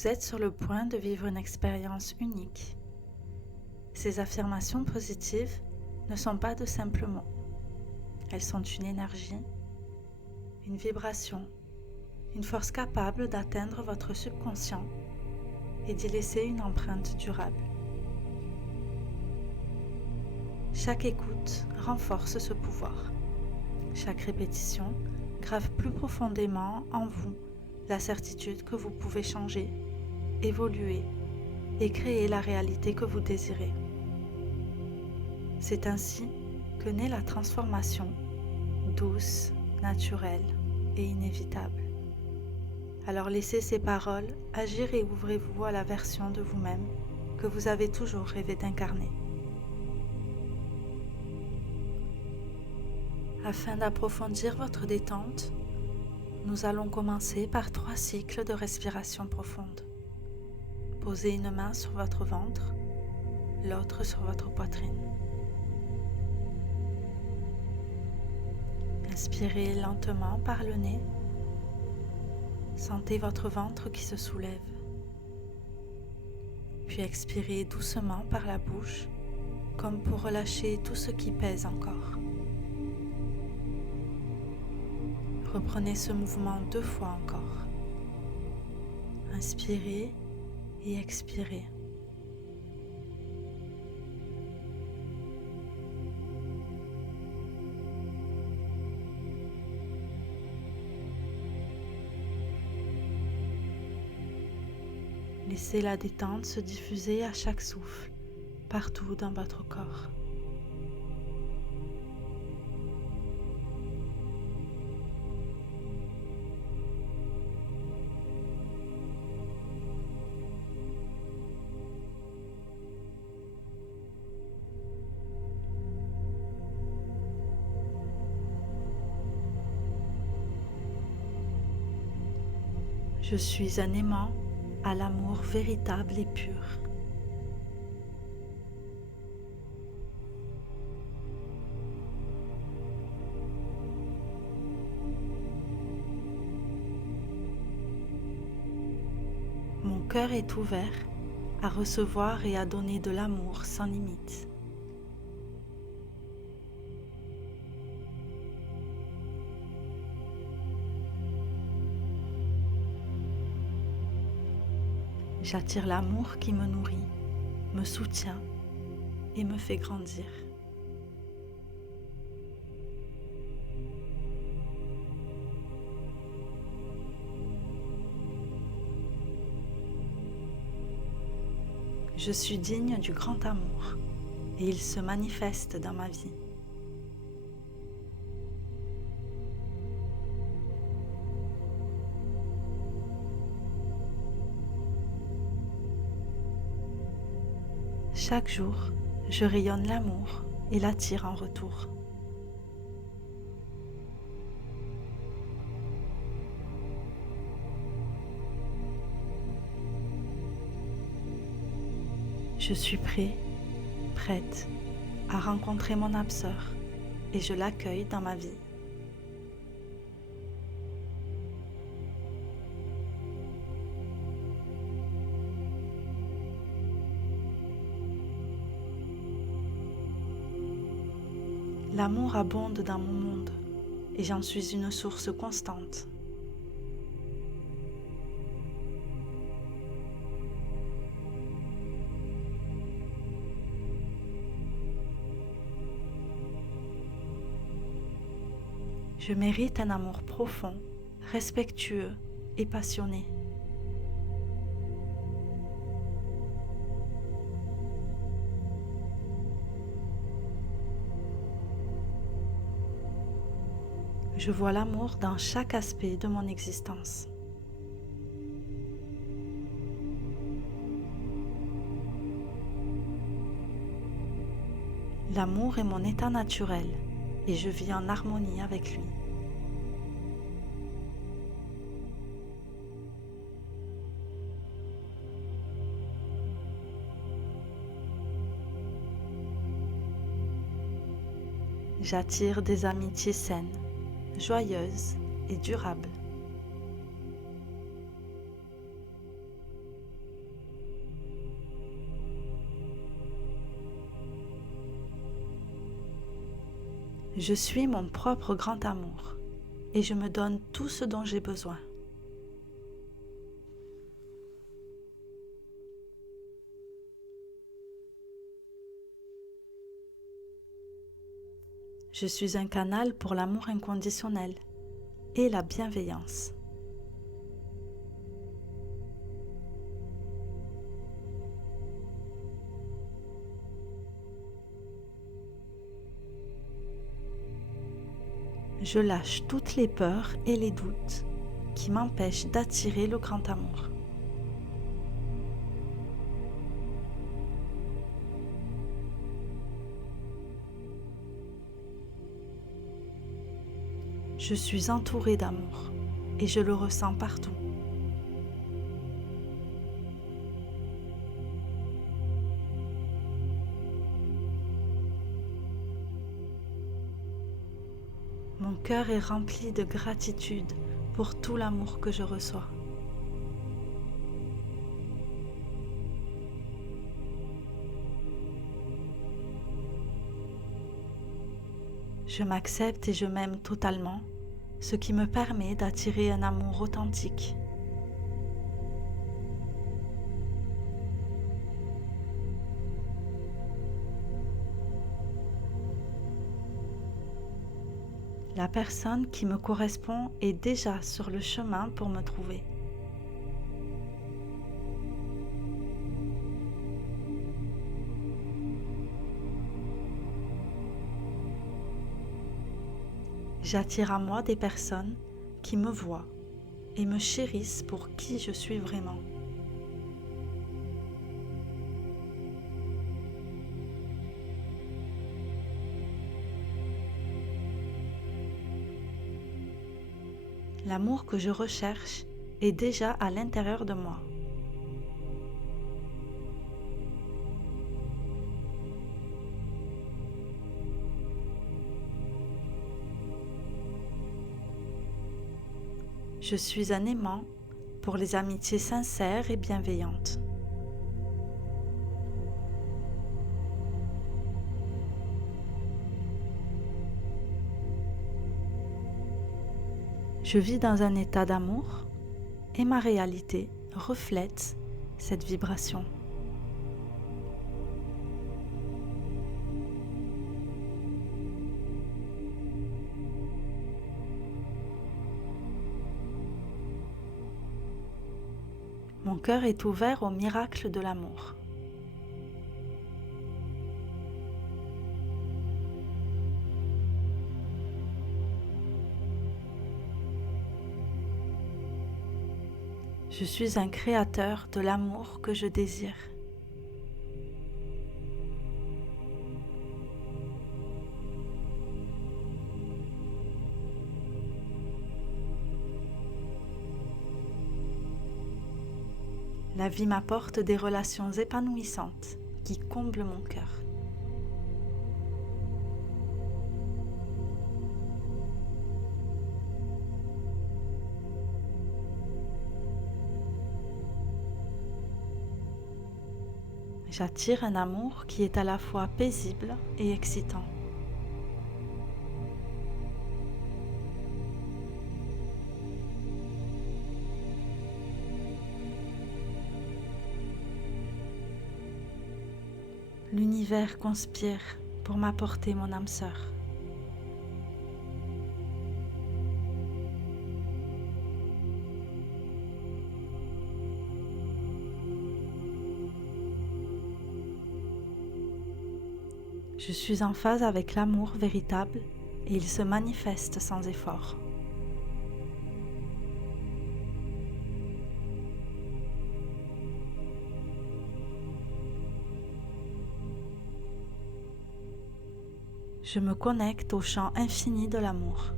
Vous êtes sur le point de vivre une expérience unique. Ces affirmations positives ne sont pas de simples mots. Elles sont une énergie, une vibration, une force capable d'atteindre votre subconscient et d'y laisser une empreinte durable. Chaque écoute renforce ce pouvoir. Chaque répétition grave plus profondément en vous la certitude que vous pouvez changer, évoluer et créer la réalité que vous désirez. C'est ainsi que naît la transformation, douce, naturelle et inévitable. Alors laissez ces paroles agir et ouvrez-vous à la version de vous-même que vous avez toujours rêvé d'incarner. Afin d'approfondir votre détente, nous allons commencer par 3 cycles de respiration profonde. Posez une main sur votre ventre, l'autre sur votre poitrine. Inspirez lentement par le nez. Sentez votre ventre qui se soulève. Puis expirez doucement par la bouche, comme pour relâcher tout ce qui pèse encore. Reprenez ce mouvement 2 fois encore. Inspirez et expirez. Laissez la détente se diffuser à chaque souffle, partout dans votre corps. Je suis un aimant à l'amour véritable et pur. Mon cœur est ouvert à recevoir et à donner de l'amour sans limite. J'attire l'amour qui me nourrit, me soutient et me fait grandir. Je suis digne du grand amour et il se manifeste dans ma vie. Chaque jour, je rayonne l'amour et l'attire en retour. Je suis prêt, prête à rencontrer mon âme sœur et je l'accueille dans ma vie. L'amour abonde dans mon monde et j'en suis une source constante. Je mérite un amour profond, respectueux et passionné. Je vois l'amour dans chaque aspect de mon existence. L'amour est mon état naturel et je vis en harmonie avec lui. J'attire des amitiés saines, joyeuses et durables. Je suis mon propre grand amour et je me donne tout ce dont j'ai besoin. Je suis un canal pour l'amour inconditionnel et la bienveillance. Je lâche toutes les peurs et les doutes qui m'empêchent d'attirer le grand amour. Je suis entourée d'amour et je le ressens partout. Mon cœur est rempli de gratitude pour tout l'amour que je reçois. Je m'accepte et je m'aime totalement, ce qui me permet d'attirer un amour authentique. La personne qui me correspond est déjà sur le chemin pour me trouver. J'attire à moi des personnes qui me voient et me chérissent pour qui je suis vraiment. L'amour que je recherche est déjà à l'intérieur de moi. Je suis un aimant pour les amitiés sincères et bienveillantes. Je vis dans un état d'amour et ma réalité reflète cette vibration. Mon cœur est ouvert au miracle de l'amour. Je suis un créateur de l'amour que je désire. La vie m'apporte des relations épanouissantes qui comblent mon cœur. J'attire un amour qui est à la fois paisible et excitant. L'univers conspire pour m'apporter mon âme sœur. Je suis en phase avec l'amour véritable et il se manifeste sans effort. Je me connecte au champ infini de l'amour.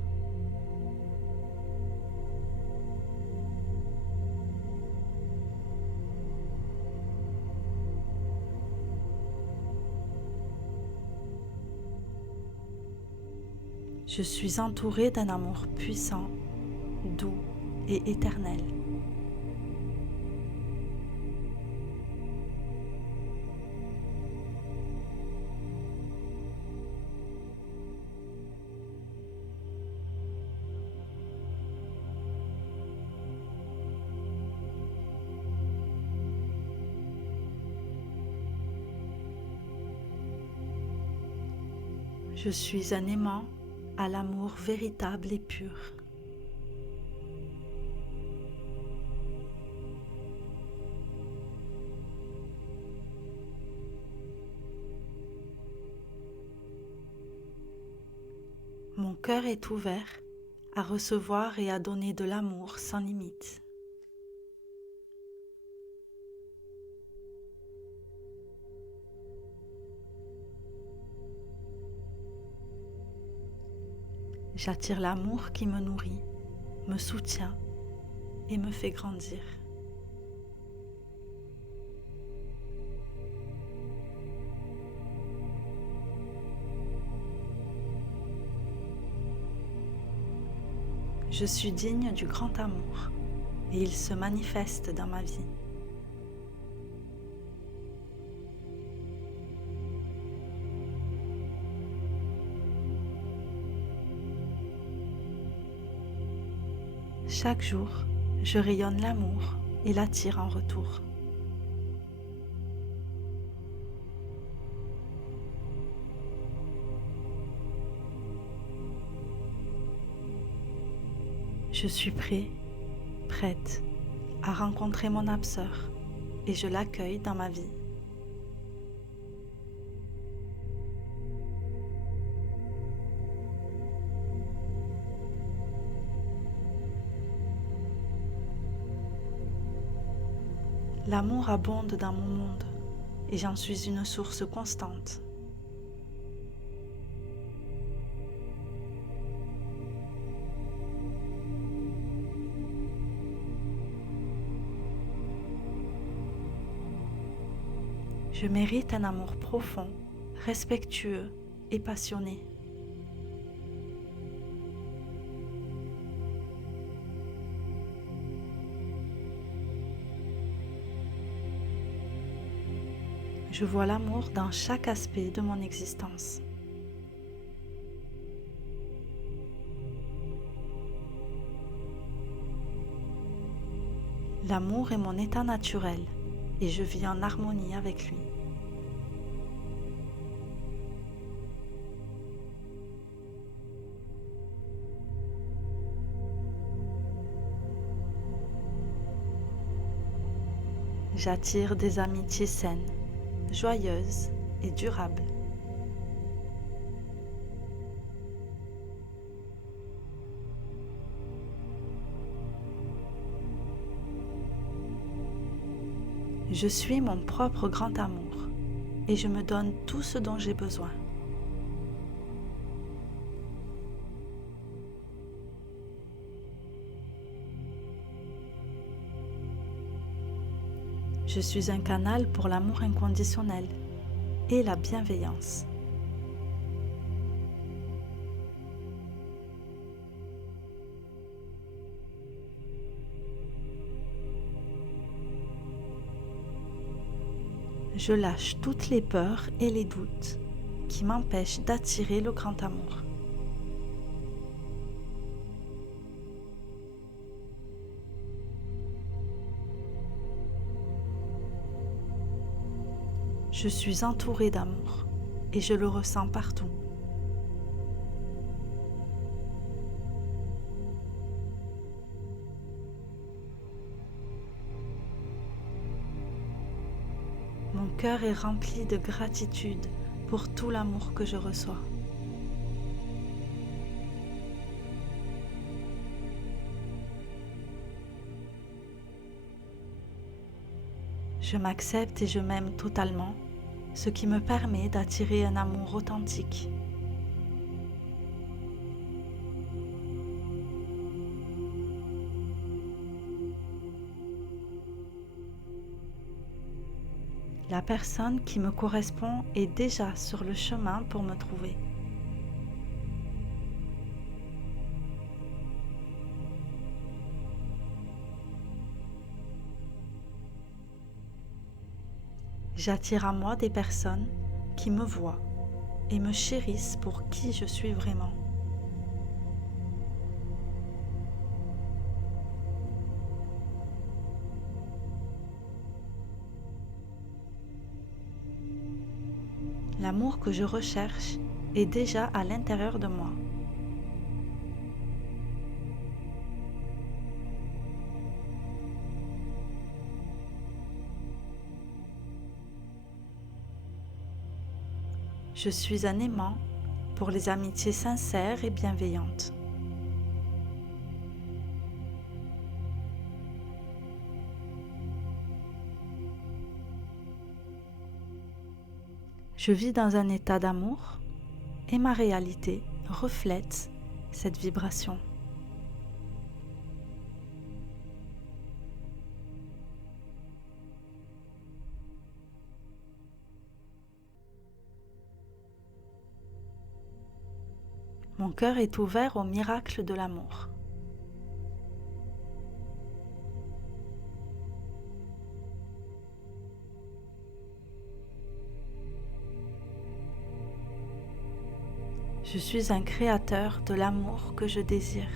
Je suis entourée d'un amour puissant, doux et éternel. Je suis un aimant à l'amour véritable et pur. Mon cœur est ouvert à recevoir et à donner de l'amour sans limite. J'attire l'amour qui me nourrit, me soutient et me fait grandir. Je suis digne du grand amour et il se manifeste dans ma vie. Chaque jour, je rayonne l'amour et l'attire en retour. Je suis prêt, prête à rencontrer mon âme sœur et je l'accueille dans ma vie. L'amour abonde dans mon monde et j'en suis une source constante. Je mérite un amour profond, respectueux et passionné. Je vois l'amour dans chaque aspect de mon existence. L'amour est mon état naturel et je vis en harmonie avec lui. J'attire des amitiés saines, joyeuses et durables. Je suis mon propre grand amour et je me donne tout ce dont j'ai besoin. Je suis un canal pour l'amour inconditionnel et la bienveillance. Je lâche toutes les peurs et les doutes qui m'empêchent d'attirer le grand amour. Je suis entourée d'amour et je le ressens partout. Mon cœur est rempli de gratitude pour tout l'amour que je reçois. Je m'accepte et je m'aime totalement, ce qui me permet d'attirer un amour authentique. La personne qui me correspond est déjà sur le chemin pour me trouver. J'attire à moi des personnes qui me voient et me chérissent pour qui je suis vraiment. L'amour que je recherche est déjà à l'intérieur de moi. Je suis un aimant pour les amitiés sincères et bienveillantes. Je vis dans un état d'amour et ma réalité reflète cette vibration. Mon cœur est ouvert au miracle de l'amour. Je suis un créateur de l'amour que je désire.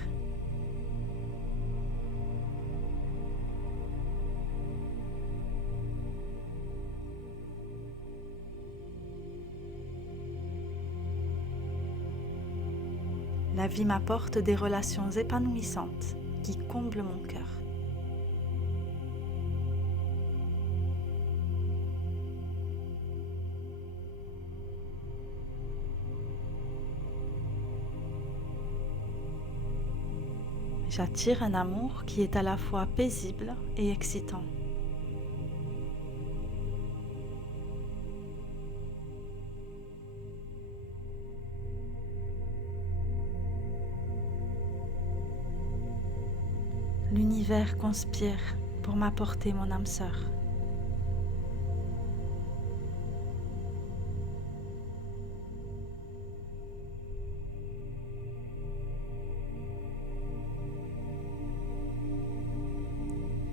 La vie m'apporte des relations épanouissantes qui comblent mon cœur. J'attire un amour qui est à la fois paisible et excitant. L'univers conspire pour m'apporter mon âme sœur.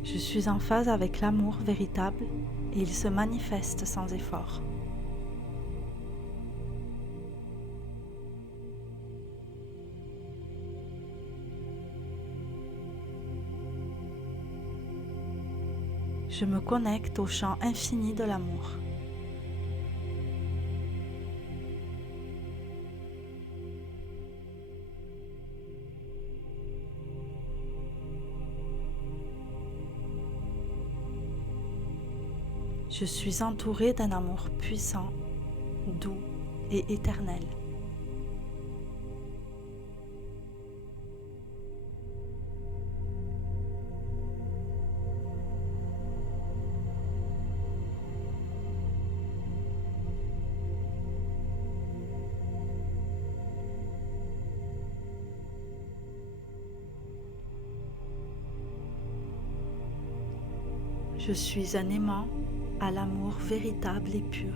Je suis en phase avec l'amour véritable et il se manifeste sans effort. Je me connecte au champ infini de l'amour. Je suis entourée d'un amour puissant, doux et éternel. Je suis un aimant à l'amour véritable et pur.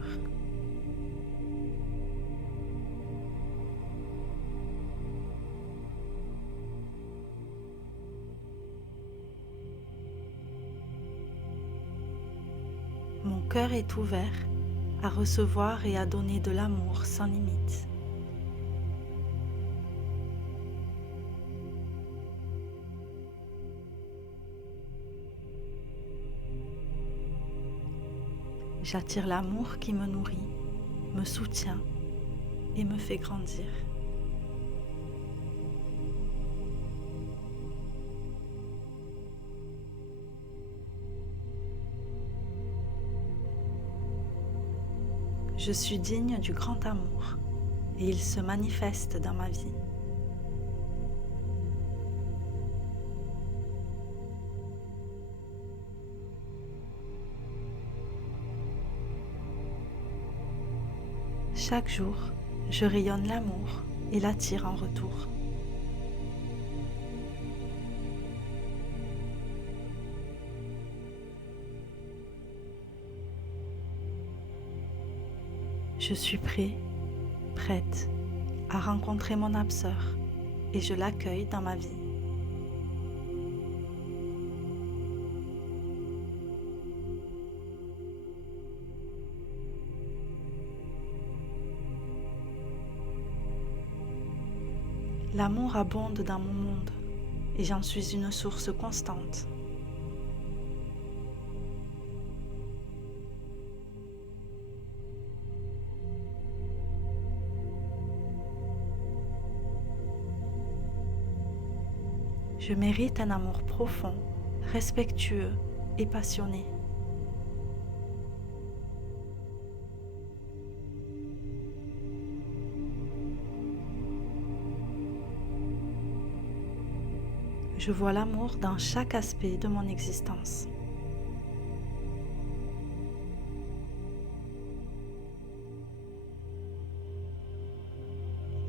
Mon cœur est ouvert à recevoir et à donner de l'amour sans limite. J'attire l'amour qui me nourrit, me soutient et me fait grandir. Je suis digne du grand amour et il se manifeste dans ma vie. Chaque jour, je rayonne l'amour et l'attire en retour. Je suis prête à rencontrer mon âme sœur et je l'accueille dans ma vie. L'amour abonde dans mon monde et j'en suis une source constante. Je mérite un amour profond, respectueux et passionné. Je vois l'amour dans chaque aspect de mon existence.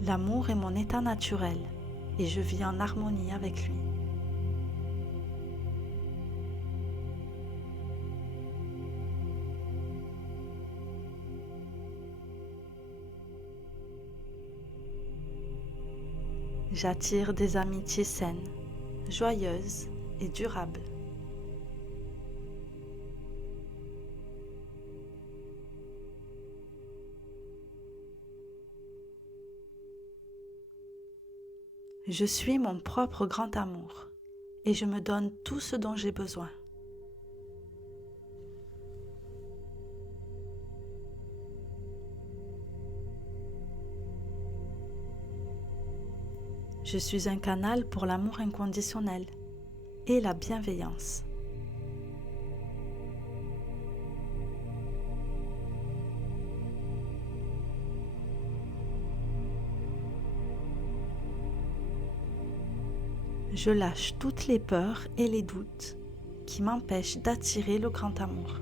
L'amour est mon état naturel et je vis en harmonie avec lui. J'attire des amitiés saines, joyeuses et durables. Je suis mon propre grand amour et je me donne tout ce dont j'ai besoin. Je suis un canal pour l'amour inconditionnel et la bienveillance. Je lâche toutes les peurs et les doutes qui m'empêchent d'attirer le grand amour.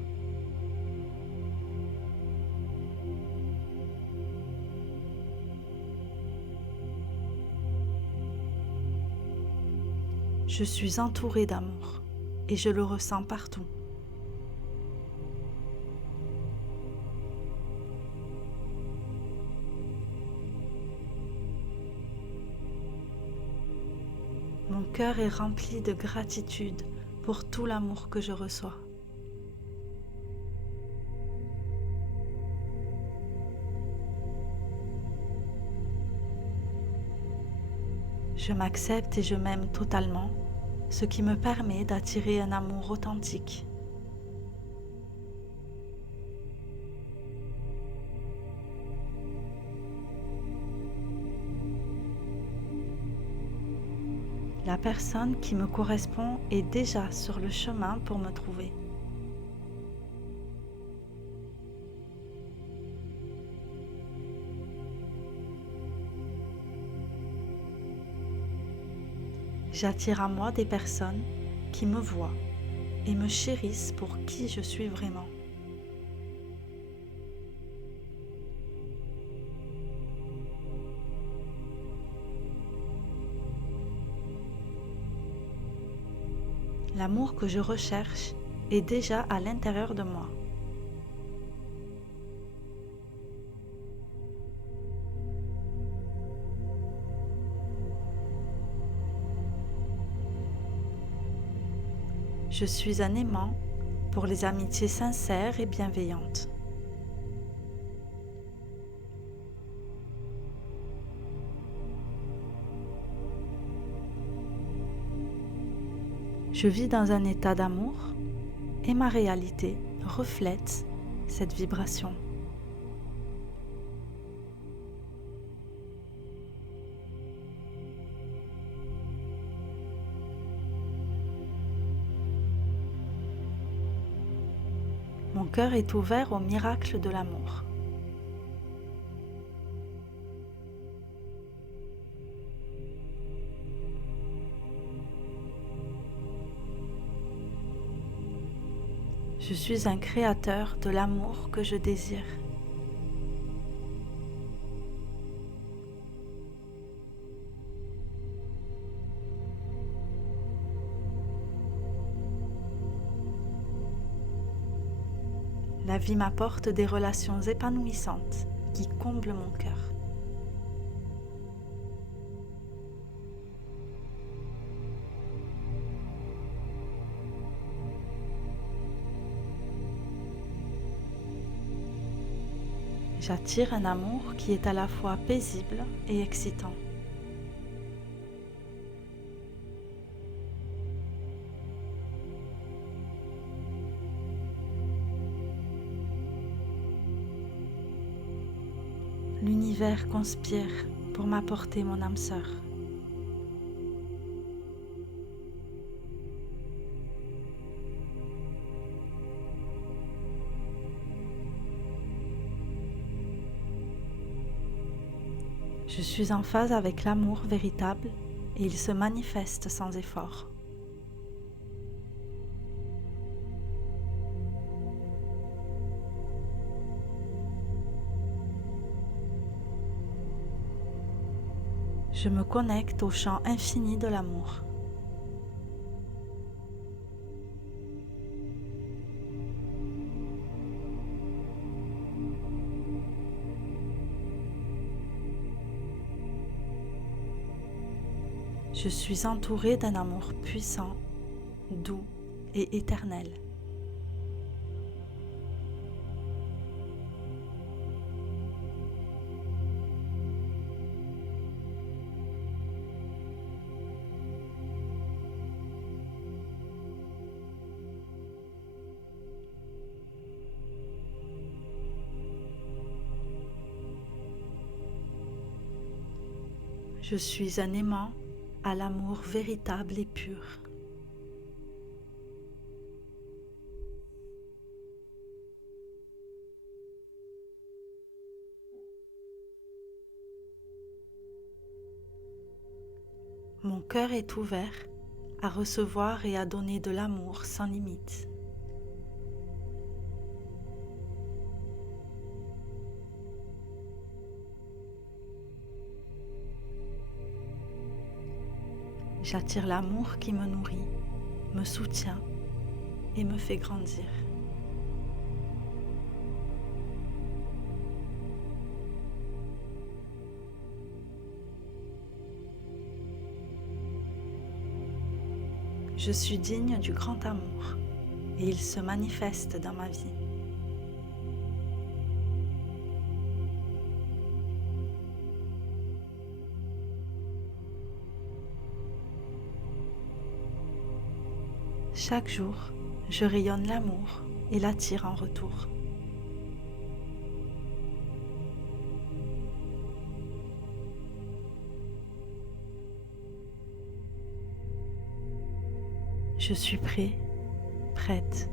Je suis entourée d'amour et je le ressens partout. Mon cœur est rempli de gratitude pour tout l'amour que je reçois. Je m'accepte et je m'aime totalement, ce qui me permet d'attirer un amour authentique. La personne qui me correspond est déjà sur le chemin pour me trouver. J'attire à moi des personnes qui me voient et me chérissent pour qui je suis vraiment. L'amour que je recherche est déjà à l'intérieur de moi. Je suis un aimant pour les amitiés sincères et bienveillantes. Je vis dans un état d'amour et ma réalité reflète cette vibration. Mon cœur est ouvert au miracle de l'amour. Je suis un créateur de l'amour que je désire. La vie m'apporte des relations épanouissantes qui comblent mon cœur. J'attire un amour qui est à la fois paisible et excitant. L'univers conspire pour m'apporter mon âme sœur. Je suis en phase avec l'amour véritable et il se manifeste sans effort. Je me connecte au champ infini de l'amour. Je suis entourée d'un amour puissant, doux et éternel. Je suis un aimant à l'amour véritable et pur. Mon cœur est ouvert à recevoir et à donner de l'amour sans limite. J'attire l'amour qui me nourrit, me soutient et me fait grandir. Je suis digne du grand amour et il se manifeste dans ma vie. Chaque jour, je rayonne l'amour et l'attire en retour. Je suis prêt, prête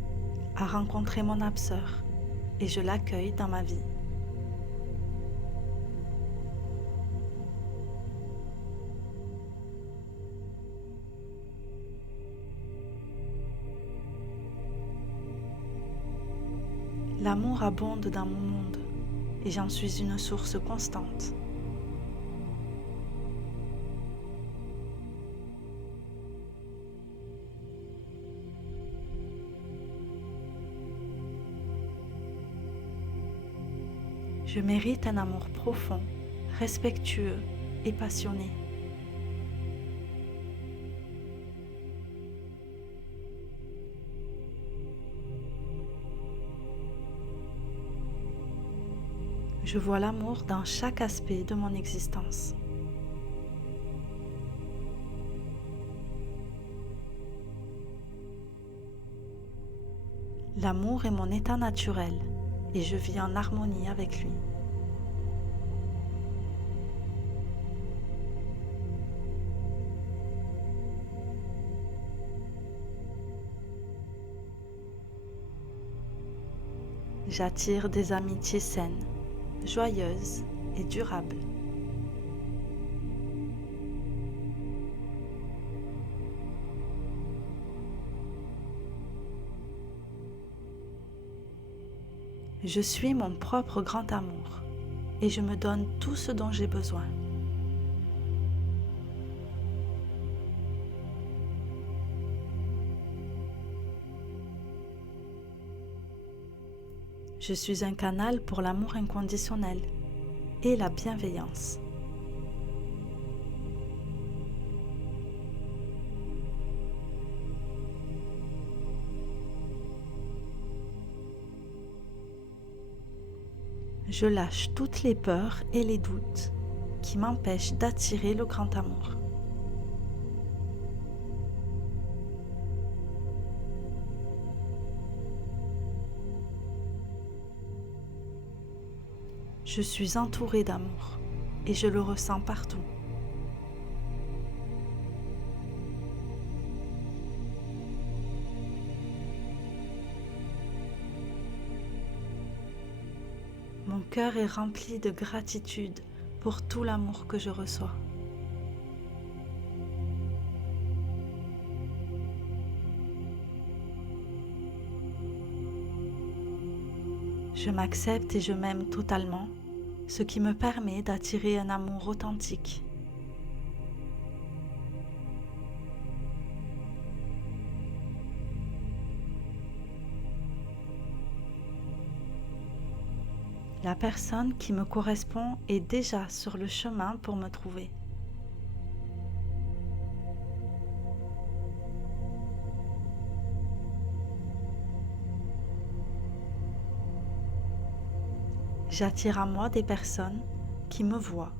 à rencontrer mon âme sœur et je l'accueille dans ma vie. L'amour abonde dans mon monde et j'en suis une source constante. Je mérite un amour profond, respectueux et passionné. Je vois l'amour dans chaque aspect de mon existence. L'amour est mon état naturel et je vis en harmonie avec lui. J'attire des amitiés saines, joyeuses et durables. Je suis mon propre grand amour et je me donne tout ce dont j'ai besoin. Je suis un canal pour l'amour inconditionnel et la bienveillance. Je lâche toutes les peurs et les doutes qui m'empêchent d'attirer le grand amour. Je suis entourée d'amour et je le ressens partout. Mon cœur est rempli de gratitude pour tout l'amour que je reçois. Je m'accepte et je m'aime totalement, ce qui me permet d'attirer un amour authentique. La personne qui me correspond est déjà sur le chemin pour me trouver. J'attire à moi des personnes qui me voient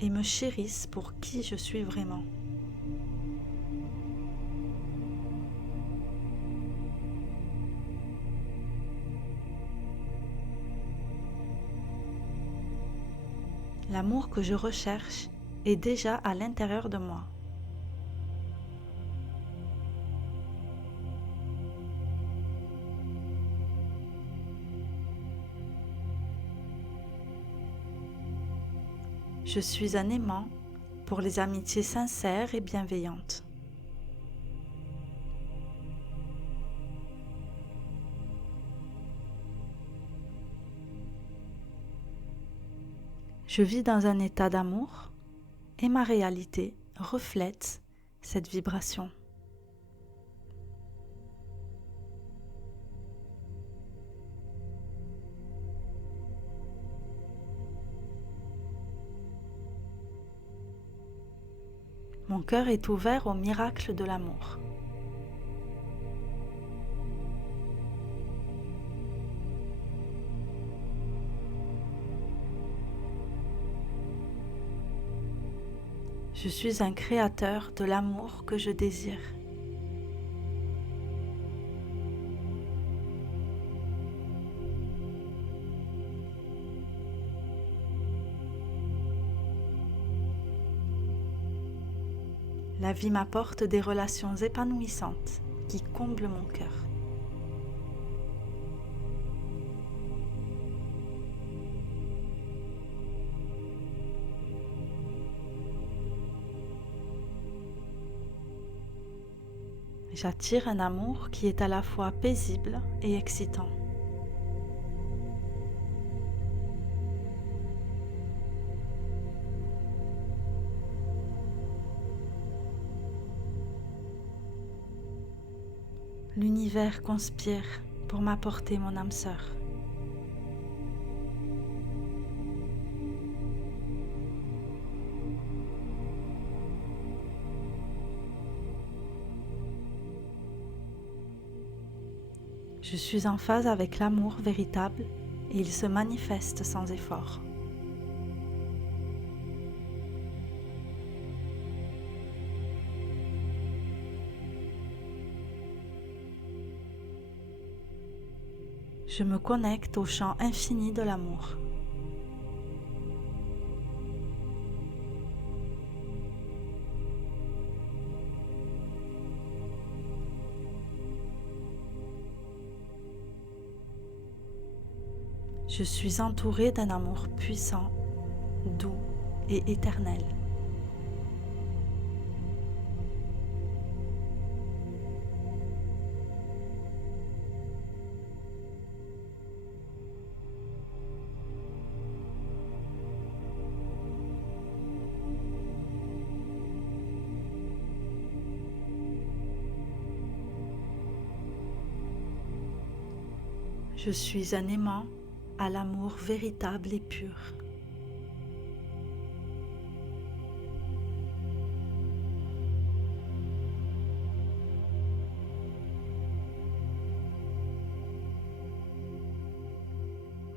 et me chérissent pour qui je suis vraiment. L'amour que je recherche est déjà à l'intérieur de moi. Je suis un aimant pour les amitiés sincères et bienveillantes. Je vis dans un état d'amour et ma réalité reflète cette vibration. Mon cœur est ouvert au miracle de l'amour. Je suis un créateur de l'amour que je désire. La vie m'apporte des relations épanouissantes qui comblent mon cœur. J'attire un amour qui est à la fois paisible et excitant. L'univers conspire pour m'apporter mon âme sœur. Je suis en phase avec l'amour véritable et il se manifeste sans effort. Je me connecte au champ infini de l'amour. Je suis entourée d'un amour puissant, doux et éternel. Je suis un aimant à l'amour véritable et pur.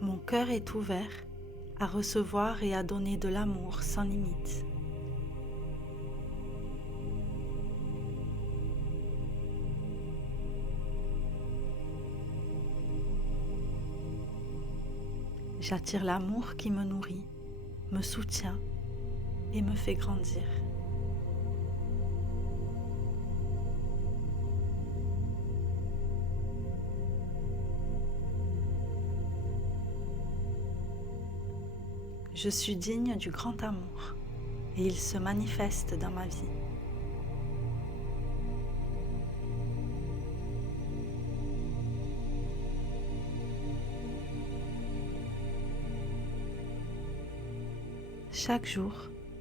Mon cœur est ouvert à recevoir et à donner de l'amour sans limite. J'attire l'amour qui me nourrit, me soutient et me fait grandir. Je suis digne du grand amour et il se manifeste dans ma vie. Chaque jour,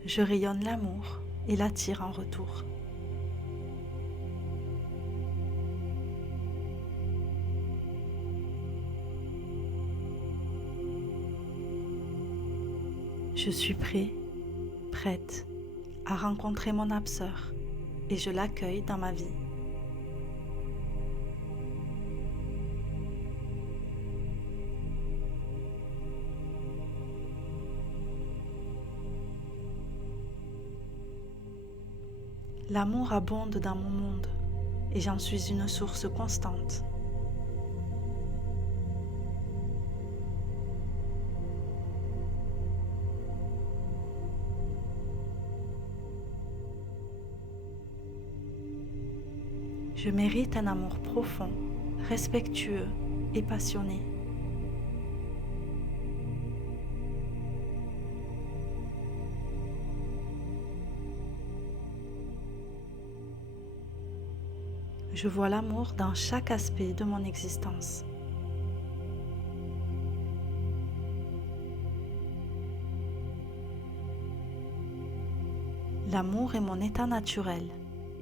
je rayonne l'amour et l'attire en retour. Je suis prête à rencontrer mon âme sœur et je l'accueille dans ma vie. L'amour abonde dans mon monde et j'en suis une source constante. Je mérite un amour profond, respectueux et passionné. Je vois l'amour dans chaque aspect de mon existence. L'amour est mon état naturel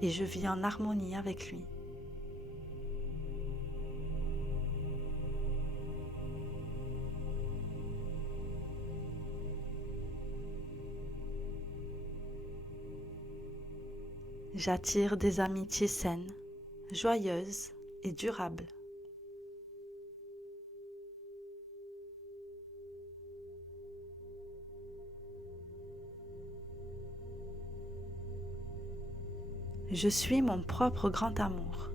et je vis en harmonie avec lui. J'attire des amitiés saines, joyeuses et durables. Je suis mon propre grand amour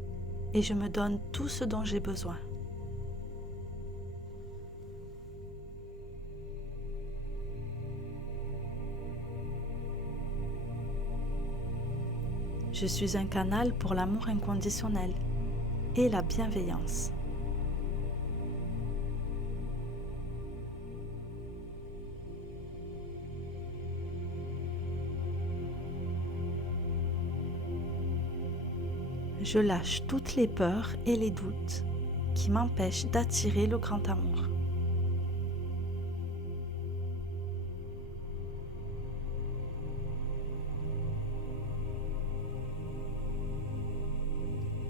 et je me donne tout ce dont j'ai besoin. Je suis un canal pour l'amour inconditionnel et la bienveillance. Je lâche toutes les peurs et les doutes qui m'empêchent d'attirer le grand amour.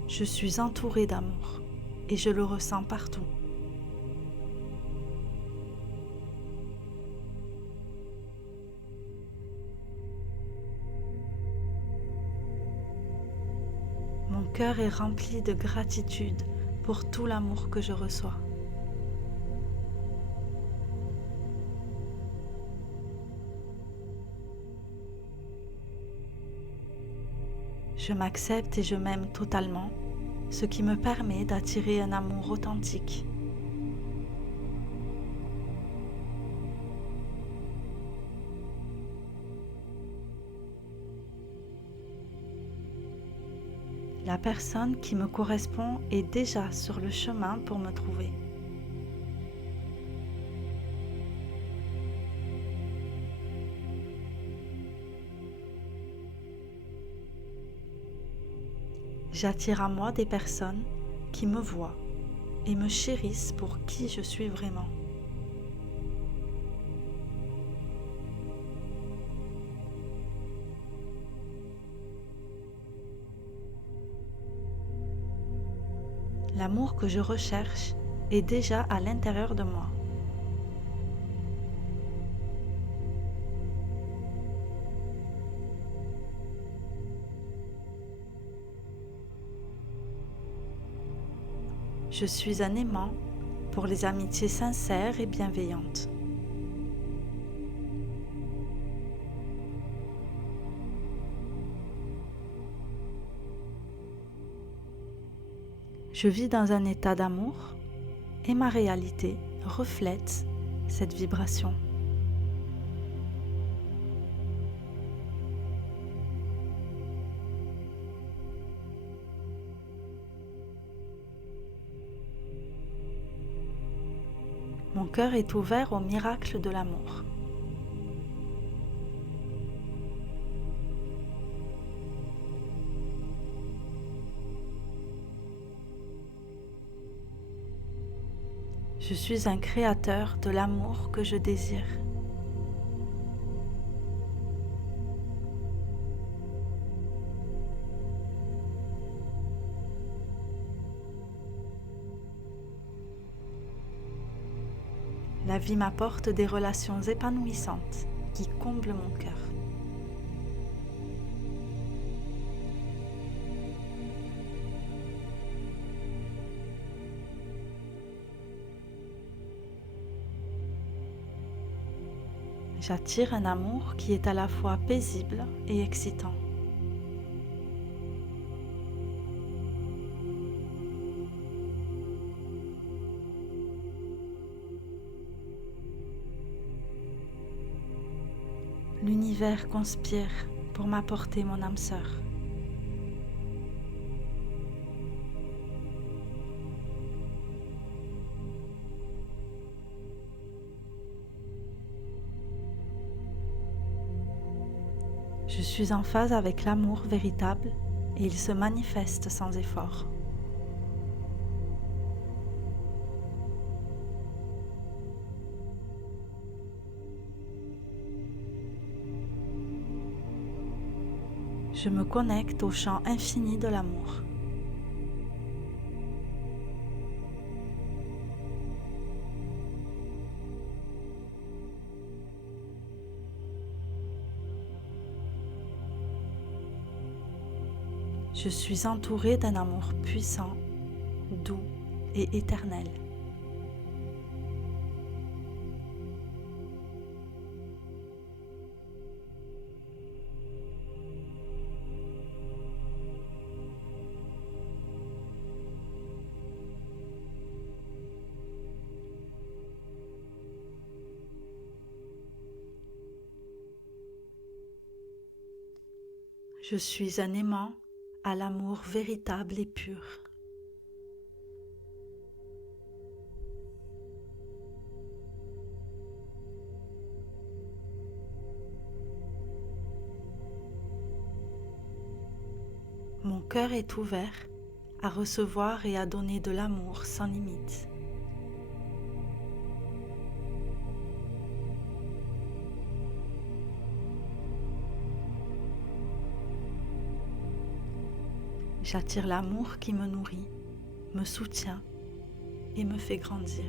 Je suis entourée d'amour et je le ressens partout. Mon cœur est rempli de gratitude pour tout l'amour que je reçois. Je m'accepte et je m'aime totalement, ce qui me permet d'attirer un amour authentique. La personne qui me correspond est déjà sur le chemin pour me trouver. J'attire à moi des personnes qui me voient et me chérissent pour qui je suis vraiment. L'amour que je recherche est déjà à l'intérieur de moi. Je suis un aimant pour les amitiés sincères et bienveillantes. Je vis dans un état d'amour et ma réalité reflète cette vibration. Mon cœur est ouvert au miracle de l'amour. Je suis un créateur de l'amour que je désire. La vie m'apporte des relations épanouissantes qui comblent mon cœur. J'attire un amour qui est à la fois paisible et excitant. L'univers conspire pour m'apporter mon âme sœur. Je suis en phase avec l'amour véritable et il se manifeste sans effort. Je me connecte au champ infini de l'amour. Je suis entourée d'un amour puissant, doux et éternel. Je suis un aimant à l'amour véritable et pur. Mon cœur est ouvert à recevoir et à donner de l'amour sans limite. J'attire l'amour qui me nourrit, me soutient et me fait grandir.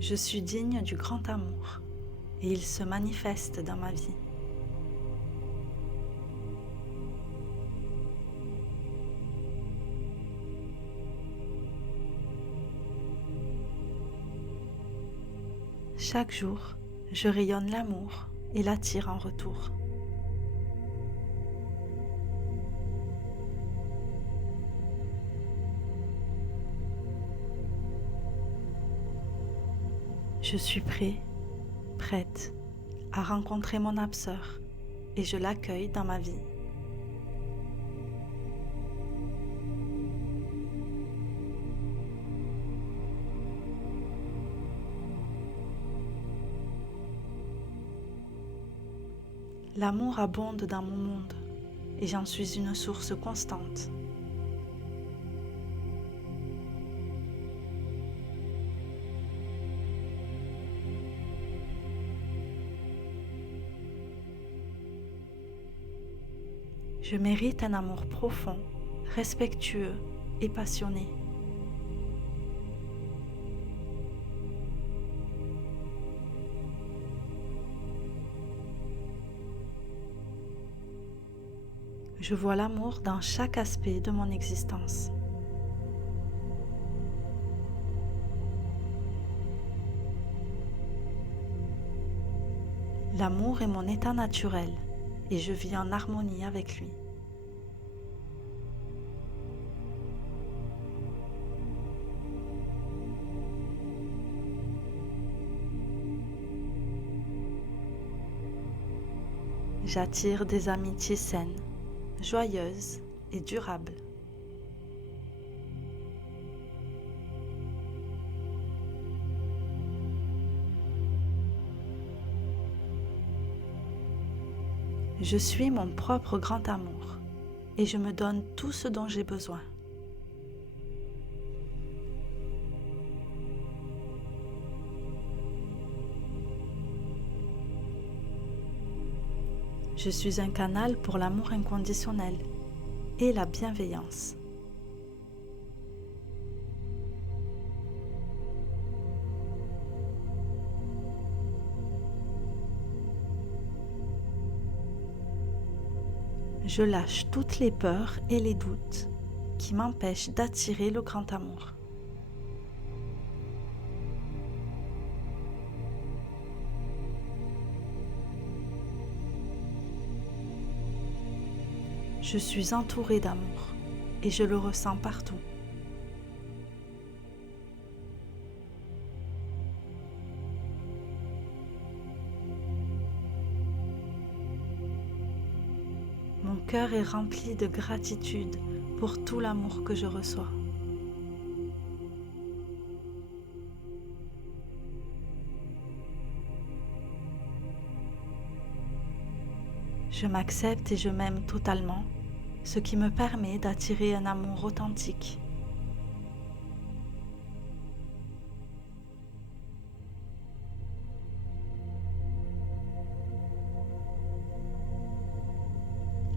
Je suis digne du grand amour et il se manifeste dans ma vie. Chaque jour, je rayonne l'amour et l'attire en retour. Je suis prêt, prête à rencontrer mon âme sœur et je l'accueille dans ma vie. L'amour abonde dans mon monde et j'en suis une source constante. Je mérite un amour profond, respectueux et passionné. Je vois l'amour dans chaque aspect de mon existence. L'amour est mon état naturel et je vis en harmonie avec lui. J'attire des amitiés saines, joyeuses et durables. Je suis mon propre grand amour et je me donne tout ce dont j'ai besoin. Je suis un canal pour l'amour inconditionnel et la bienveillance. Je lâche toutes les peurs et les doutes qui m'empêchent d'attirer le grand amour. Je suis entourée d'amour et je le ressens partout. Mon cœur est rempli de gratitude pour tout l'amour que je reçois. Je m'accepte et je m'aime totalement, ce qui me permet d'attirer un amour authentique.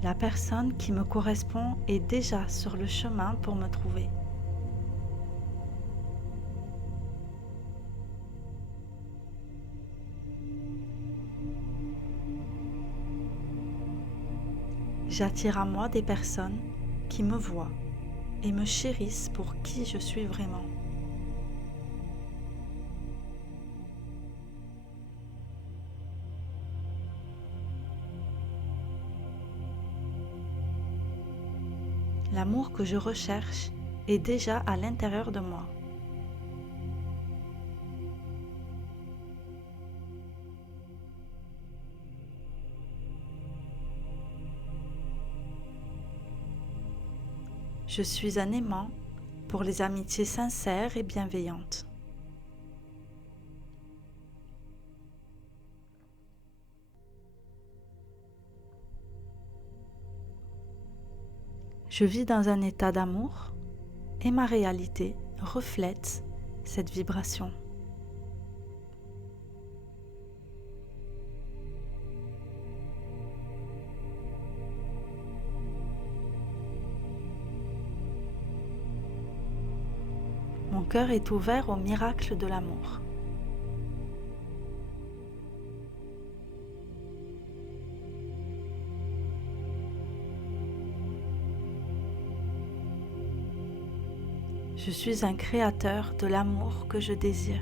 La personne qui me correspond est déjà sur le chemin pour me trouver. J'attire à moi des personnes qui me voient et me chérissent pour qui je suis vraiment. L'amour que je recherche est déjà à l'intérieur de moi. Je suis un aimant pour les amitiés sincères et bienveillantes. Je vis dans un état d'amour et ma réalité reflète cette vibration. Mon cœur est ouvert au miracle de l'amour. Je suis un créateur de l'amour que je désire.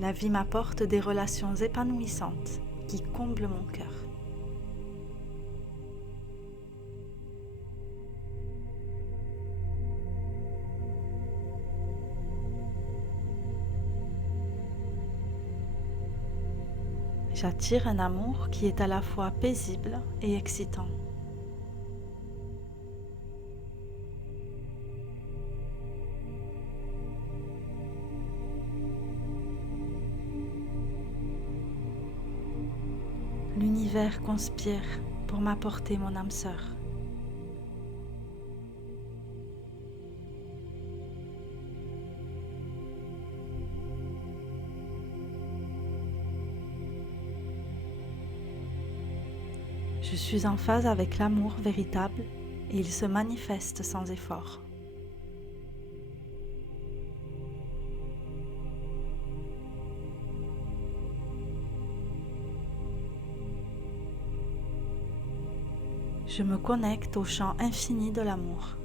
La vie m'apporte des relations épanouissantes qui comblent mon cœur. J'attire un amour qui est à la fois paisible et excitant. L'univers conspire pour m'apporter mon âme sœur. Je suis en phase avec l'amour véritable et il se manifeste sans effort. Je me connecte au champ infini de l'amour.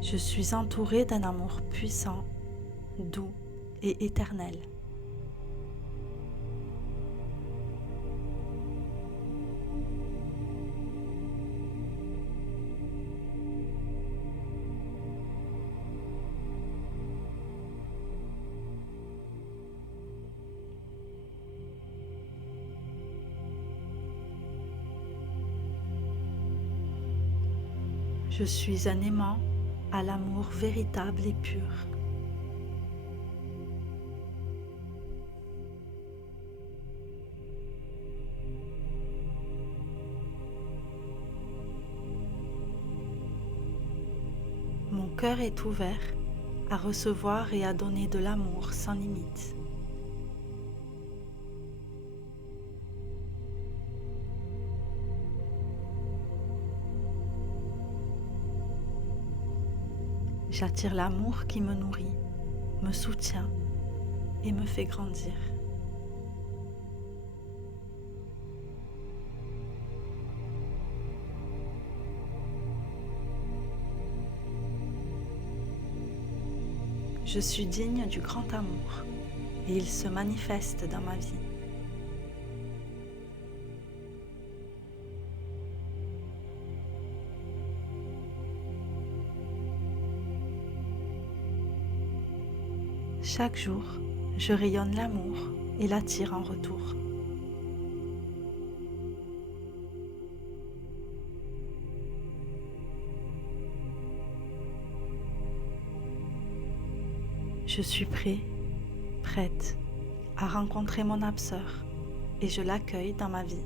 Je suis entourée d'un amour puissant, doux et éternel. Je suis un aimant à l'amour véritable et pur. Mon cœur est ouvert à recevoir et à donner de l'amour sans limite. J'attire l'amour qui me nourrit, me soutient et me fait grandir. Je suis digne du grand amour et il se manifeste dans ma vie. Chaque jour, je rayonne l'amour et l'attire en retour. Je suis prêt, prête à rencontrer mon âme sœur et je l'accueille dans ma vie.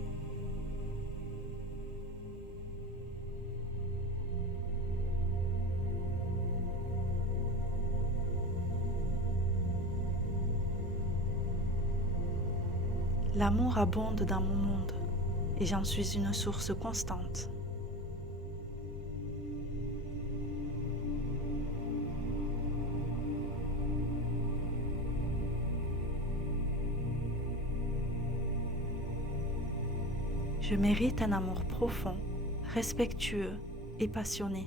L'amour abonde dans mon monde et j'en suis une source constante. Je mérite un amour profond, respectueux et passionné.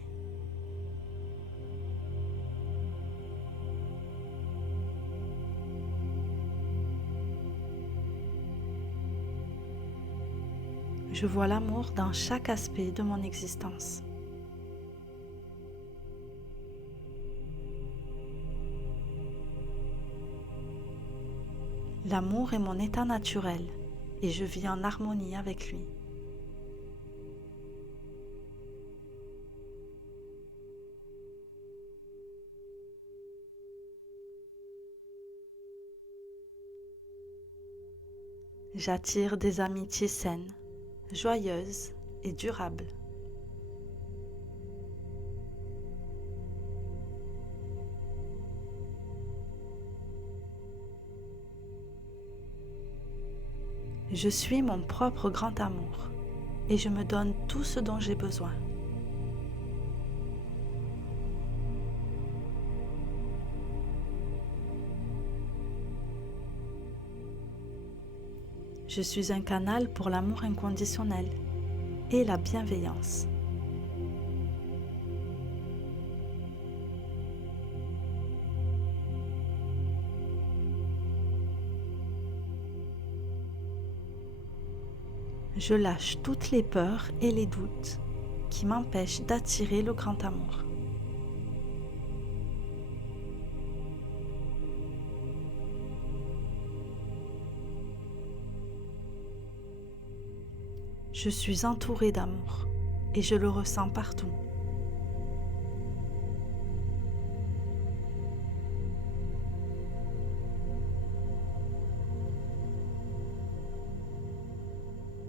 Je vois l'amour dans chaque aspect de mon existence. L'amour est mon état naturel et je vis en harmonie avec lui. J'attire des amitiés saines, joyeuses et durables. Je suis mon propre grand amour et je me donne tout ce dont j'ai besoin. Je suis un canal pour l'amour inconditionnel et la bienveillance. Je lâche toutes les peurs et les doutes qui m'empêchent d'attirer le grand amour. Je suis entourée d'amour et je le ressens partout.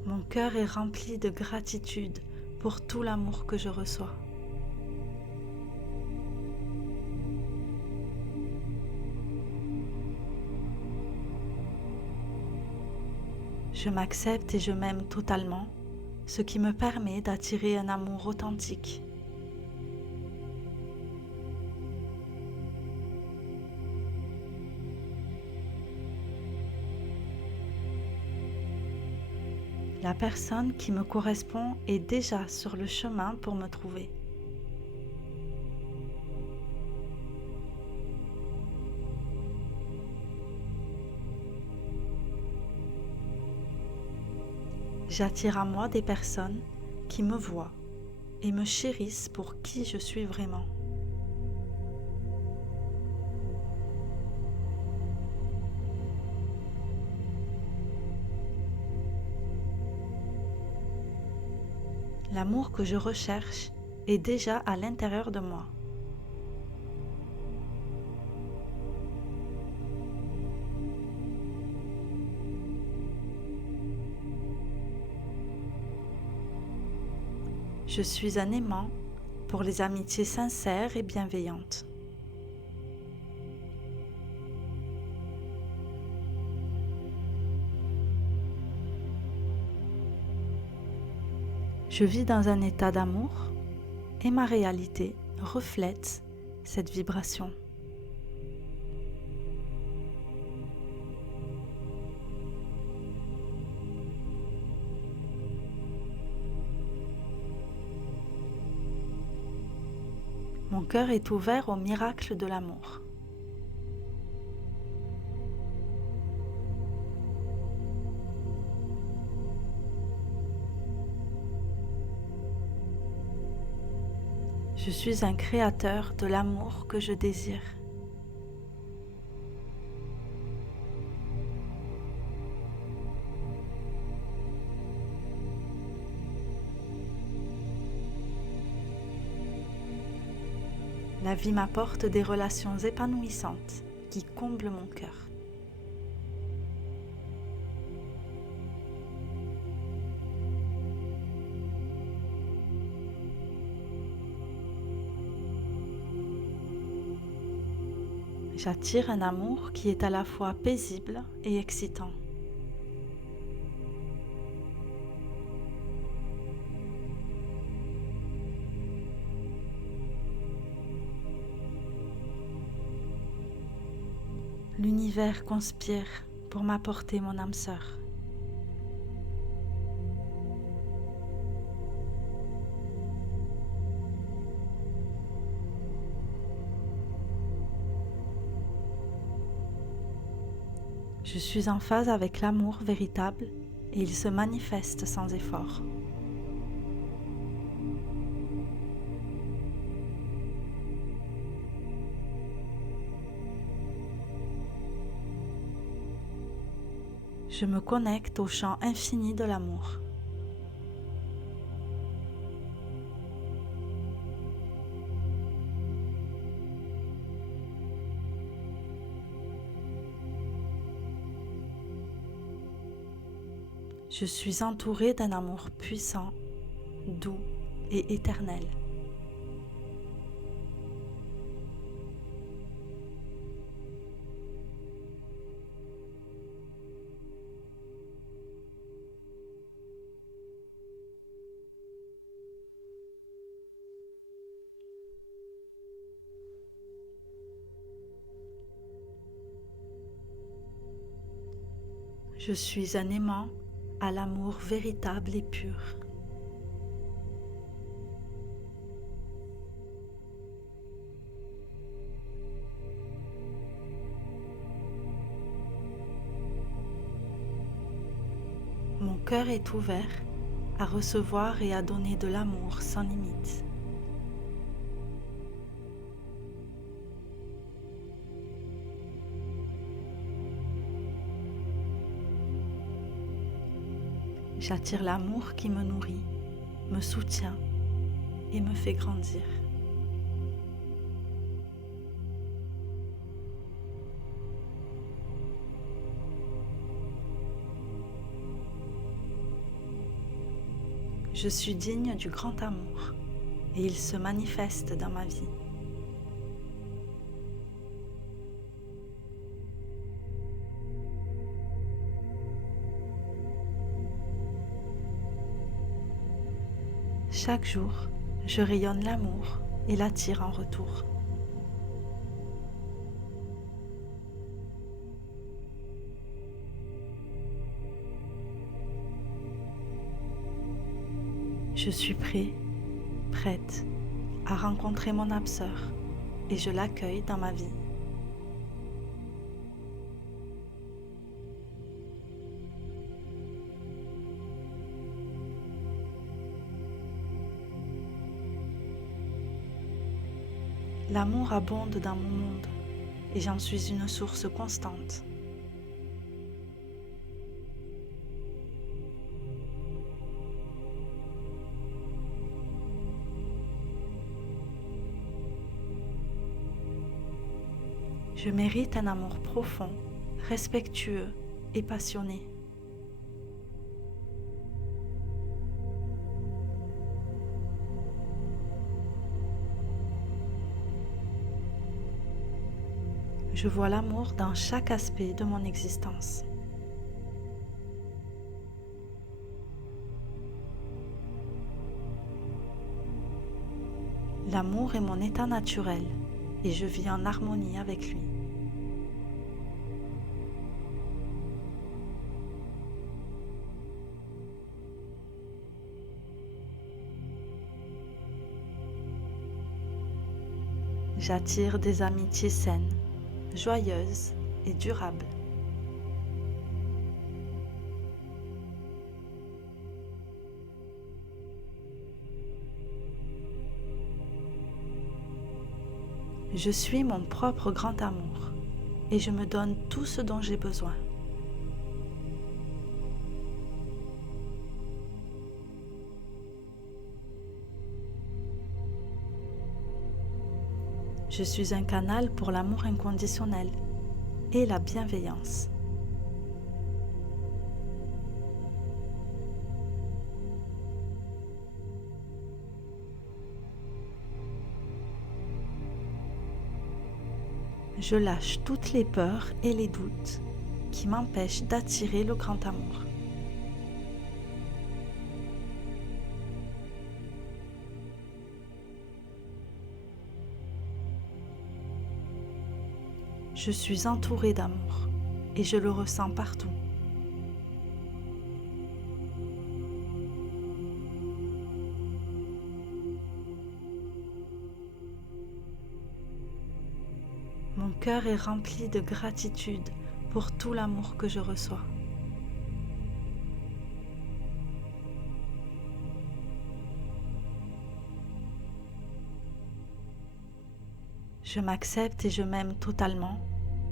Mon cœur est rempli de gratitude pour tout l'amour que je reçois. Je m'accepte et je m'aime totalement, ce qui me permet d'attirer un amour authentique. La personne qui me correspond est déjà sur le chemin pour me trouver. J'attire à moi des personnes qui me voient et me chérissent pour qui je suis vraiment. L'amour que je recherche est déjà à l'intérieur de moi. Je suis un aimant pour les amitiés sincères et bienveillantes. Je vis dans un état d'amour et ma réalité reflète cette vibration. Mon cœur est ouvert au miracle de l'amour. Je suis un créateur de l'amour que je désire. La vie m'apporte des relations épanouissantes qui comblent mon cœur. J'attire un amour qui est à la fois paisible et excitant. L'univers conspire pour m'apporter mon âme sœur. Je suis en phase avec l'amour véritable et il se manifeste sans effort. Je me connecte au champ infini de l'amour. Je suis entourée d'un amour puissant, doux et éternel. Je suis un aimant à l'amour véritable et pur. Mon cœur est ouvert à recevoir et à donner de l'amour sans limite. J'attire l'amour qui me nourrit, me soutient et me fait grandir. Je suis digne du grand amour et il se manifeste dans ma vie. Chaque jour, je rayonne l'amour et l'attire en retour. Je suis prête à rencontrer mon âme sœur et je l'accueille dans ma vie. L'amour abonde dans mon monde et j'en suis une source constante. Je mérite un amour profond, respectueux et passionné. Je vois l'amour dans chaque aspect de mon existence. L'amour est mon état naturel et je vis en harmonie avec lui. J'attire des amitiés saines, joyeuses et durables. Je suis mon propre grand amour et je me donne tout ce dont j'ai besoin. Je suis un canal pour l'amour inconditionnel et la bienveillance. Je lâche toutes les peurs et les doutes qui m'empêchent d'attirer le grand amour. Je suis entourée d'amour et je le ressens partout. Mon cœur est rempli de gratitude pour tout l'amour que je reçois. Je m'accepte et je m'aime totalement,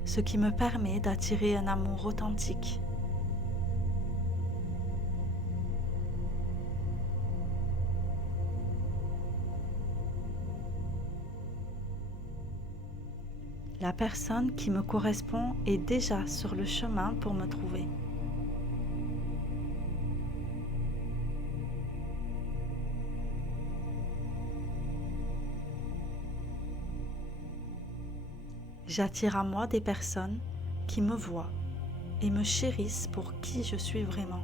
ce qui me permet d'attirer un amour authentique. La personne qui me correspond est déjà sur le chemin pour me trouver. J'attire à moi des personnes qui me voient et me chérissent pour qui je suis vraiment.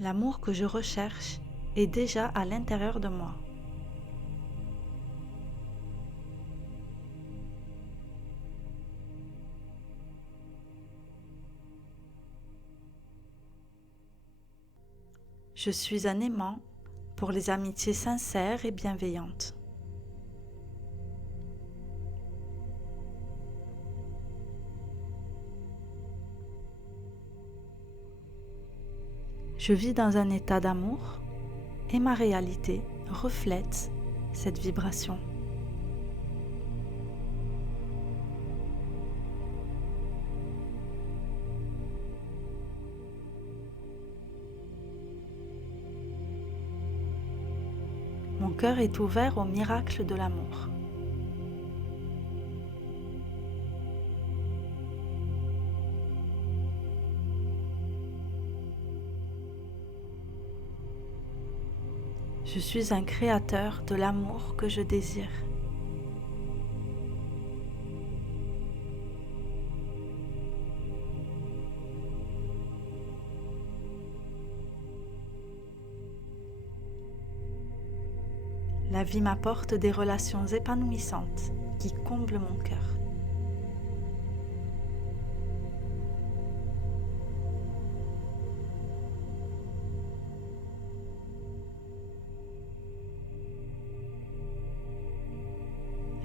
L'amour que je recherche est déjà à l'intérieur de moi. Je suis un aimant pour les amitiés sincères et bienveillantes. Je vis dans un état d'amour et ma réalité reflète cette vibration. Mon cœur est ouvert au miracle de l'amour. Je suis un créateur de l'amour que je désire. La vie m'apporte des relations épanouissantes qui comblent mon cœur.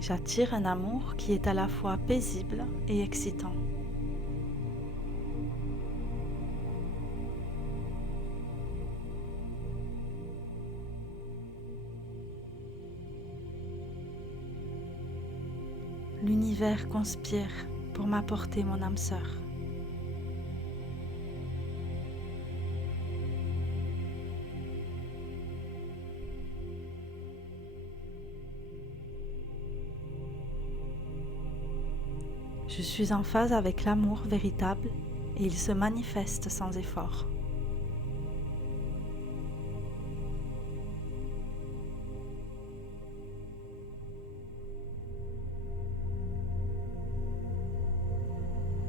J'attire un amour qui est à la fois paisible et excitant. L'univers conspire pour m'apporter mon âme sœur. Je suis en phase avec l'amour véritable et il se manifeste sans effort.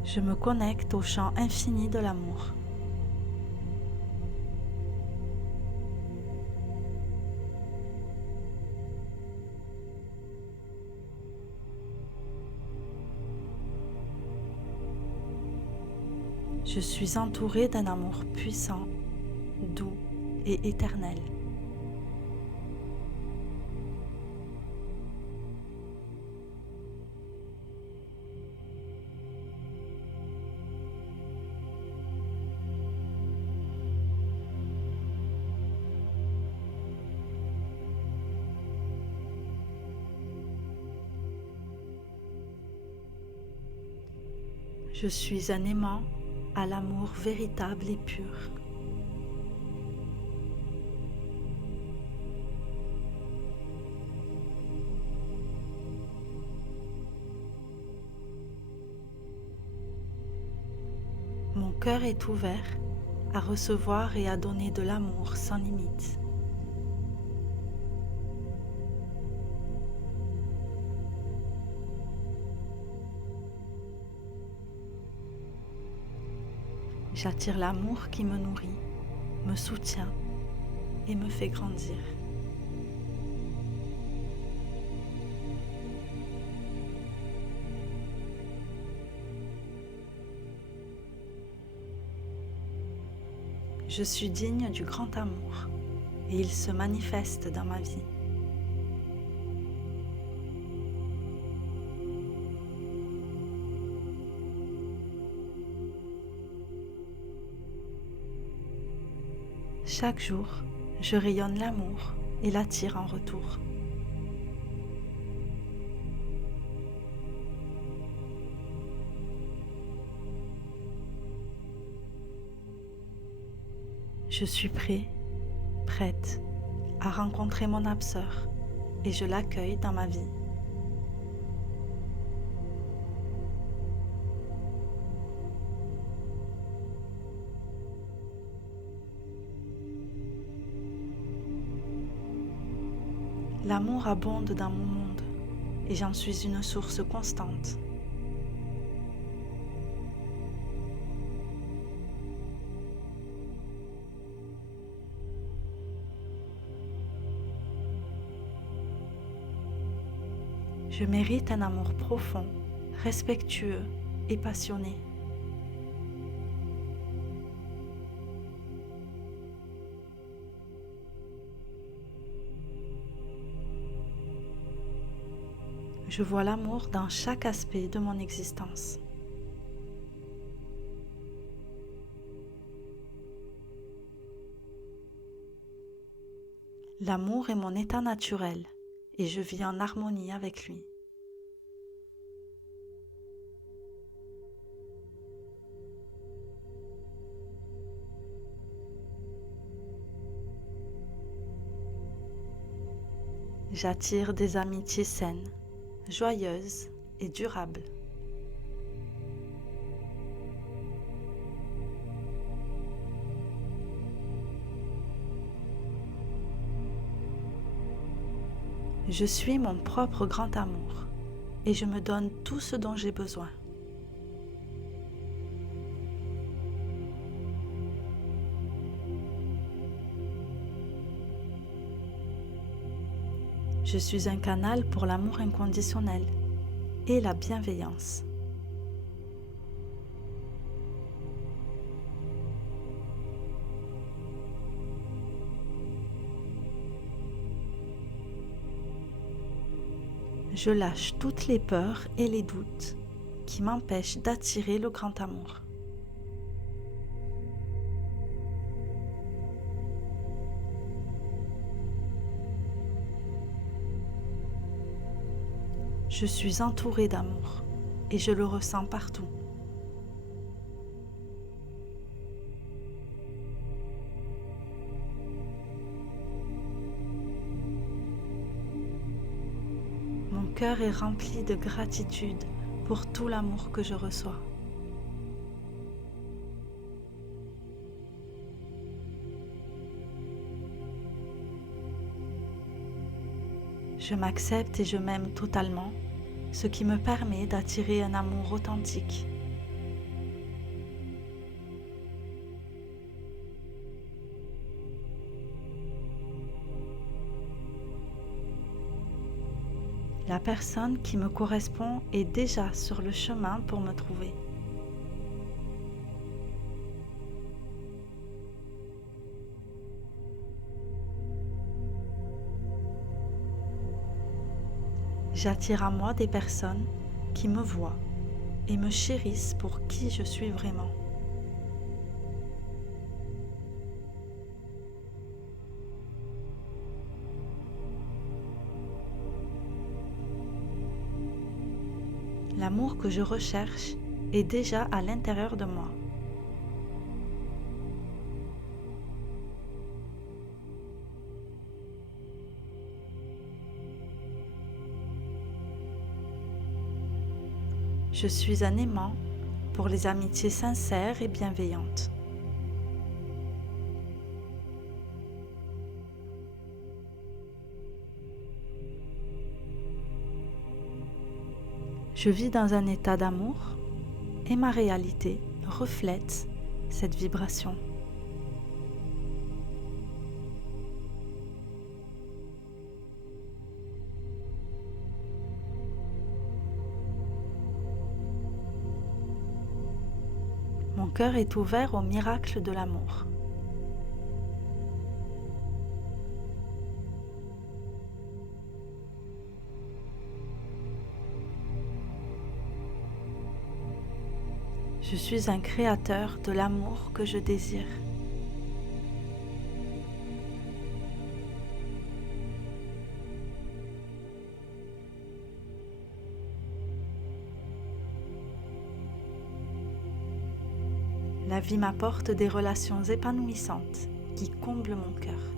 Je me connecte au champ infini de l'amour. Je suis entourée d'un amour puissant, doux et éternel. Je suis un aimant à l'amour véritable et pur. Mon cœur est ouvert à recevoir et à donner de l'amour sans limite. J'attire l'amour qui me nourrit, me soutient et me fait grandir. Je suis digne du grand amour et il se manifeste dans ma vie. Chaque jour, je rayonne l'amour et l'attire en retour. Je suis prêt, prête à rencontrer mon âme sœur et je l'accueille dans ma vie. L'amour abonde dans mon monde et j'en suis une source constante. Je mérite un amour profond, respectueux et passionné. Je vois l'amour dans chaque aspect de mon existence. L'amour est mon état naturel et je vis en harmonie avec lui. J'attire des amitiés saines, joyeuses et durables. Je suis mon propre grand amour et je me donne tout ce dont j'ai besoin. Je suis un canal pour l'amour inconditionnel et la bienveillance. Je lâche toutes les peurs et les doutes qui m'empêchent d'attirer le grand amour. Je suis entourée d'amour et je le ressens partout. Mon cœur est rempli de gratitude pour tout l'amour que je reçois. Je m'accepte et je m'aime totalement, ce qui me permet d'attirer un amour authentique. La personne qui me correspond est déjà sur le chemin pour me trouver. J'attire à moi des personnes qui me voient et me chérissent pour qui je suis vraiment. L'amour que je recherche est déjà à l'intérieur de moi. Je suis un aimant pour les amitiés sincères et bienveillantes. Je vis dans un état d'amour et ma réalité reflète cette vibration. Mon cœur est ouvert au miracle de l'amour. Je suis un créateur de l'amour que je désire. La vie m'apporte des relations épanouissantes qui comblent mon cœur.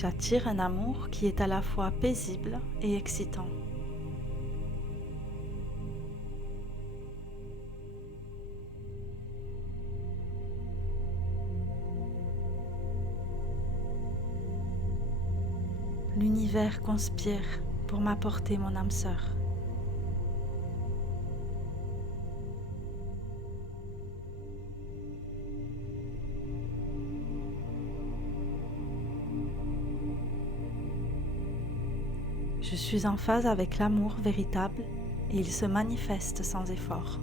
J'attire un amour qui est à la fois paisible et excitant. L'univers conspire pour m'apporter mon âme sœur. Je suis en phase avec l'amour véritable et il se manifeste sans effort.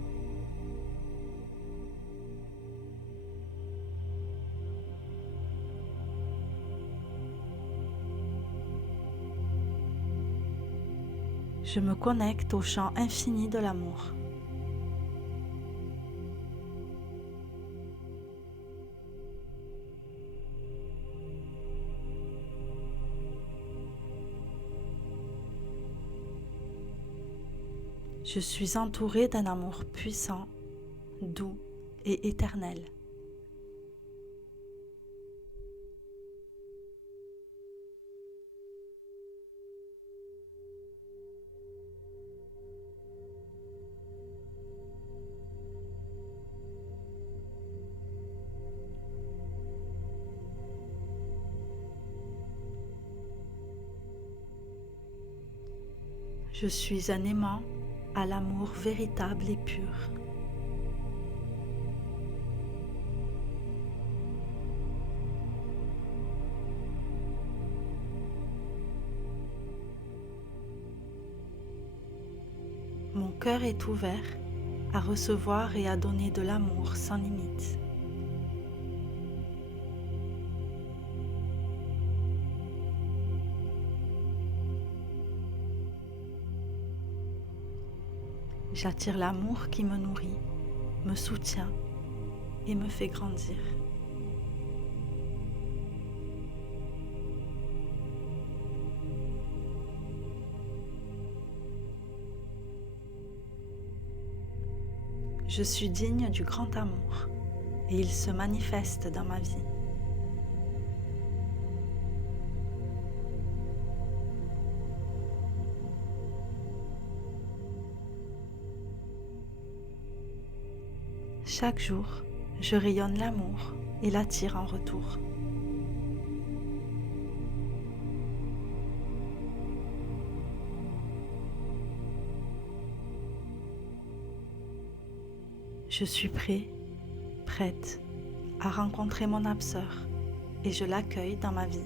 Je me connecte au champ infini de l'amour. Je suis entourée d'un amour puissant, doux et éternel. Je suis un aimant à l'amour véritable et pur. Mon cœur est ouvert à recevoir et à donner de l'amour sans limite. J'attire l'amour qui me nourrit, me soutient et me fait grandir. Je suis digne du grand amour et il se manifeste dans ma vie. Chaque jour, je rayonne l'amour et l'attire en retour. Je suis prêt, prête à rencontrer mon âme sœur et je l'accueille dans ma vie.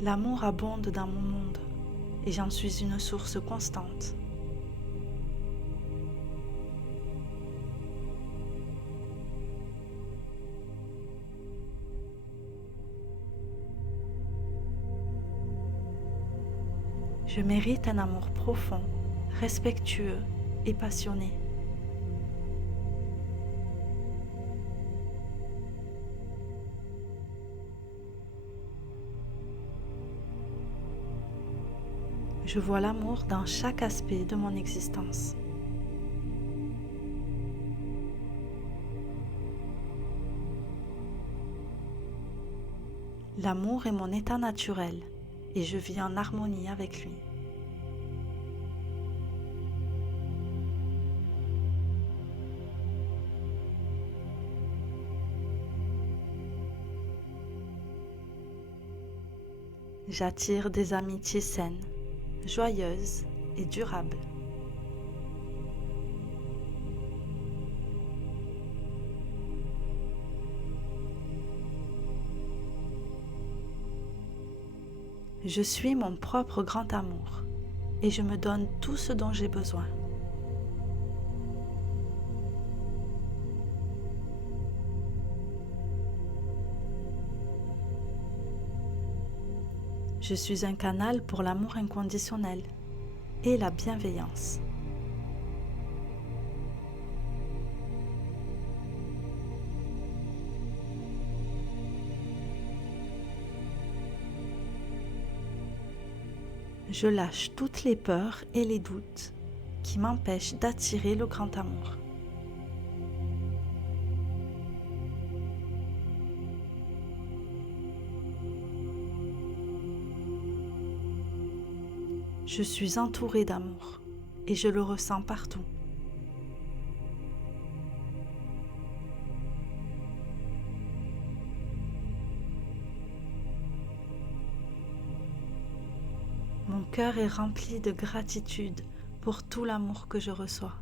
L'amour abonde dans mon monde et j'en suis une source constante. Je mérite un amour profond, respectueux et passionné. Je vois l'amour dans chaque aspect de mon existence. L'amour est mon état naturel et je vis en harmonie avec lui. J'attire des amitiés saines, joyeuses et durables. Je suis mon propre grand amour et je me donne tout ce dont j'ai besoin. Je suis un canal pour l'amour inconditionnel et la bienveillance. Je lâche toutes les peurs et les doutes qui m'empêchent d'attirer le grand amour. Je suis entourée d'amour et je le ressens partout. Mon cœur est rempli de gratitude pour tout l'amour que je reçois.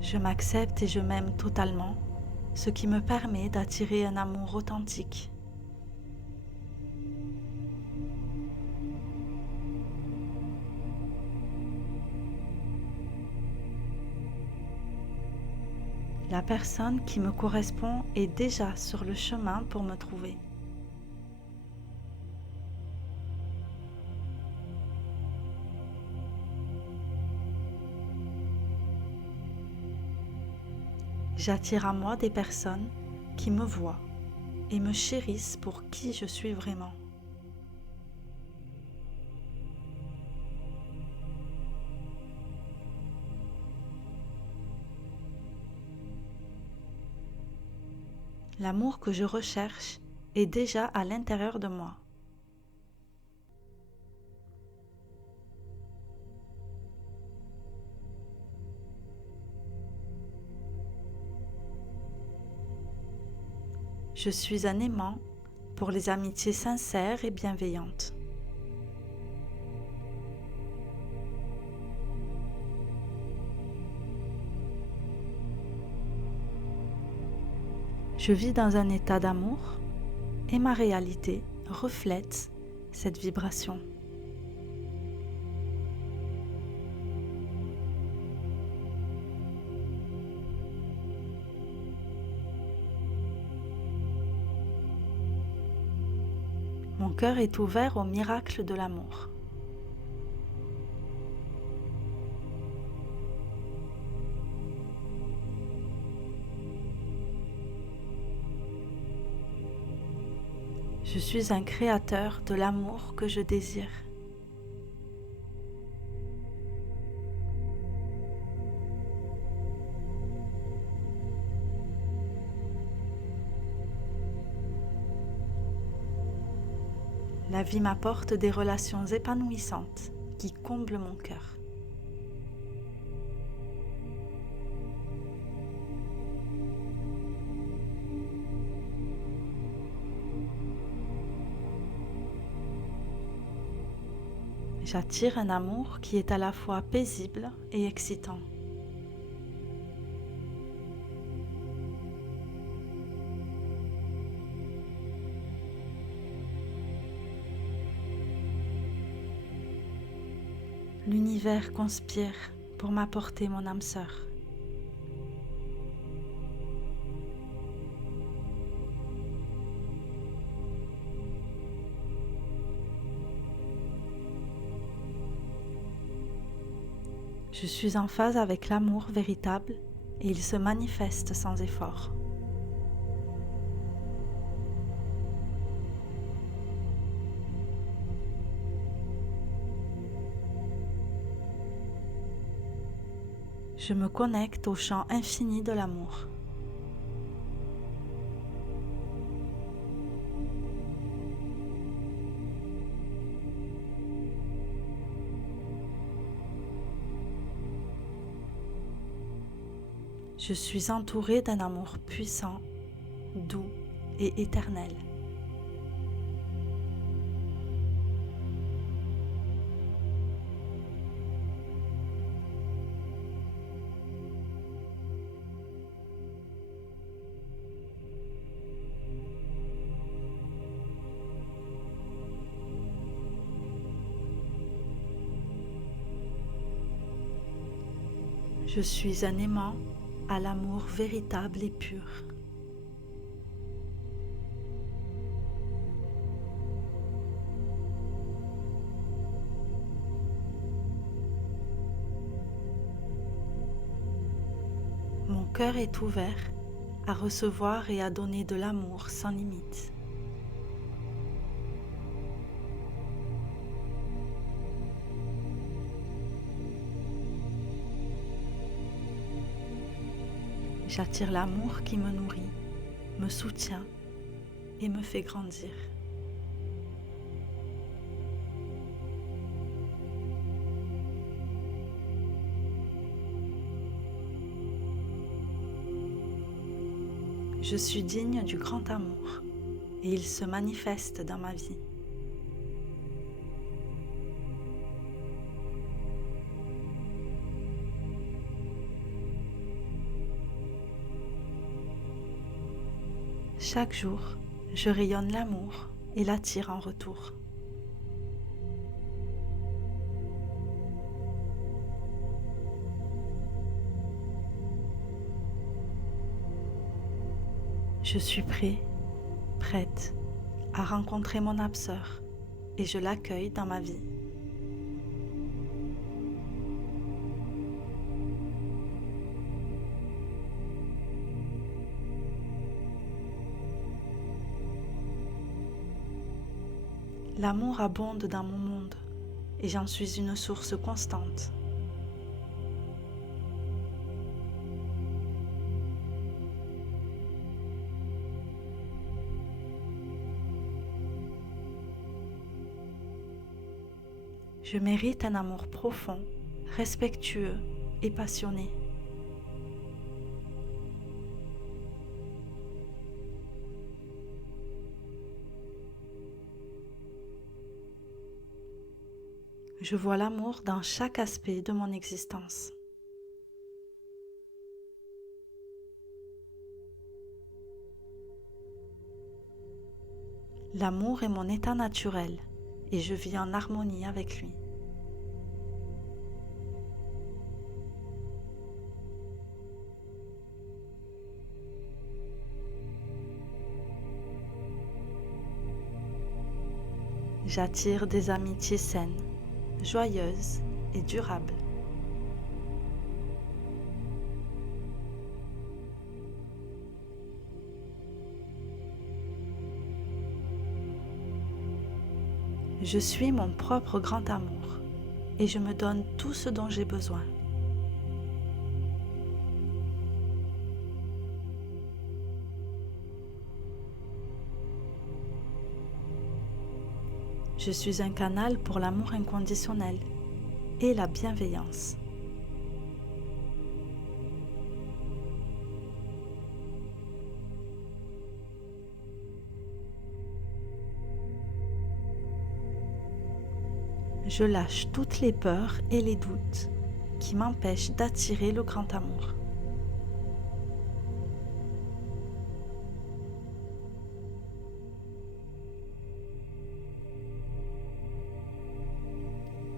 Je m'accepte et je m'aime totalement, ce qui me permet d'attirer un amour authentique. La personne qui me correspond est déjà sur le chemin pour me trouver. J'attire à moi des personnes qui me voient et me chérissent pour qui je suis vraiment. L'amour que je recherche est déjà à l'intérieur de moi. Je suis un aimant pour les amitiés sincères et bienveillantes. Je vis dans un état d'amour et ma réalité reflète cette vibration. Mon cœur est ouvert au miracle de l'amour. Je suis un créateur de l'amour que je désire. La vie m'apporte des relations épanouissantes qui comblent mon cœur. J'attire un amour qui est à la fois paisible et excitant. L'univers conspire pour m'apporter mon âme sœur. Je suis en phase avec l'amour véritable et il se manifeste sans effort. Je me connecte au champ infini de l'amour. Je suis entourée d'un amour puissant, doux et éternel. Je suis un aimant à l'amour véritable et pur. Mon cœur est ouvert à recevoir et à donner de l'amour sans limite. J'attire l'amour qui me nourrit, me soutient et me fait grandir. Je suis digne du grand amour et il se manifeste dans ma vie. Chaque jour, je rayonne l'amour et l'attire en retour. Je suis prête à rencontrer mon âme sœur et je l'accueille dans ma vie. L'amour abonde dans mon monde et j'en suis une source constante. Je mérite un amour profond, respectueux et passionné. Je vois l'amour dans chaque aspect de mon existence. L'amour est mon état naturel et je vis en harmonie avec lui. J'attire des amitiés saines, joyeuses et durables. Je suis mon propre grand amour et je me donne tout ce dont j'ai besoin. Je suis un canal pour l'amour inconditionnel et la bienveillance. Je lâche toutes les peurs et les doutes qui m'empêchent d'attirer le grand amour.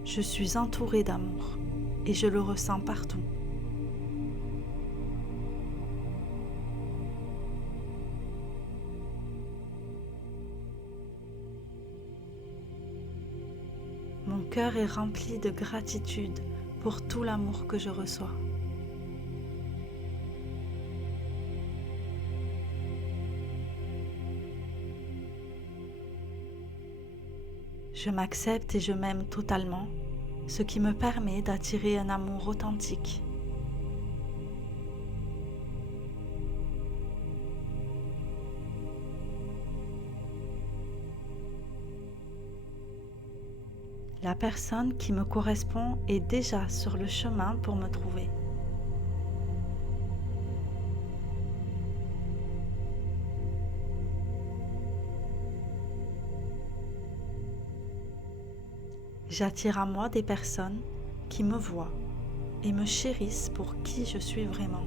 Je suis entourée d'amour et je le ressens partout. Mon cœur est rempli de gratitude pour tout l'amour que je reçois. Je m'accepte et je m'aime totalement, ce qui me permet d'attirer un amour authentique. La personne qui me correspond est déjà sur le chemin pour me trouver. J'attire à moi des personnes qui me voient et me chérissent pour qui je suis vraiment.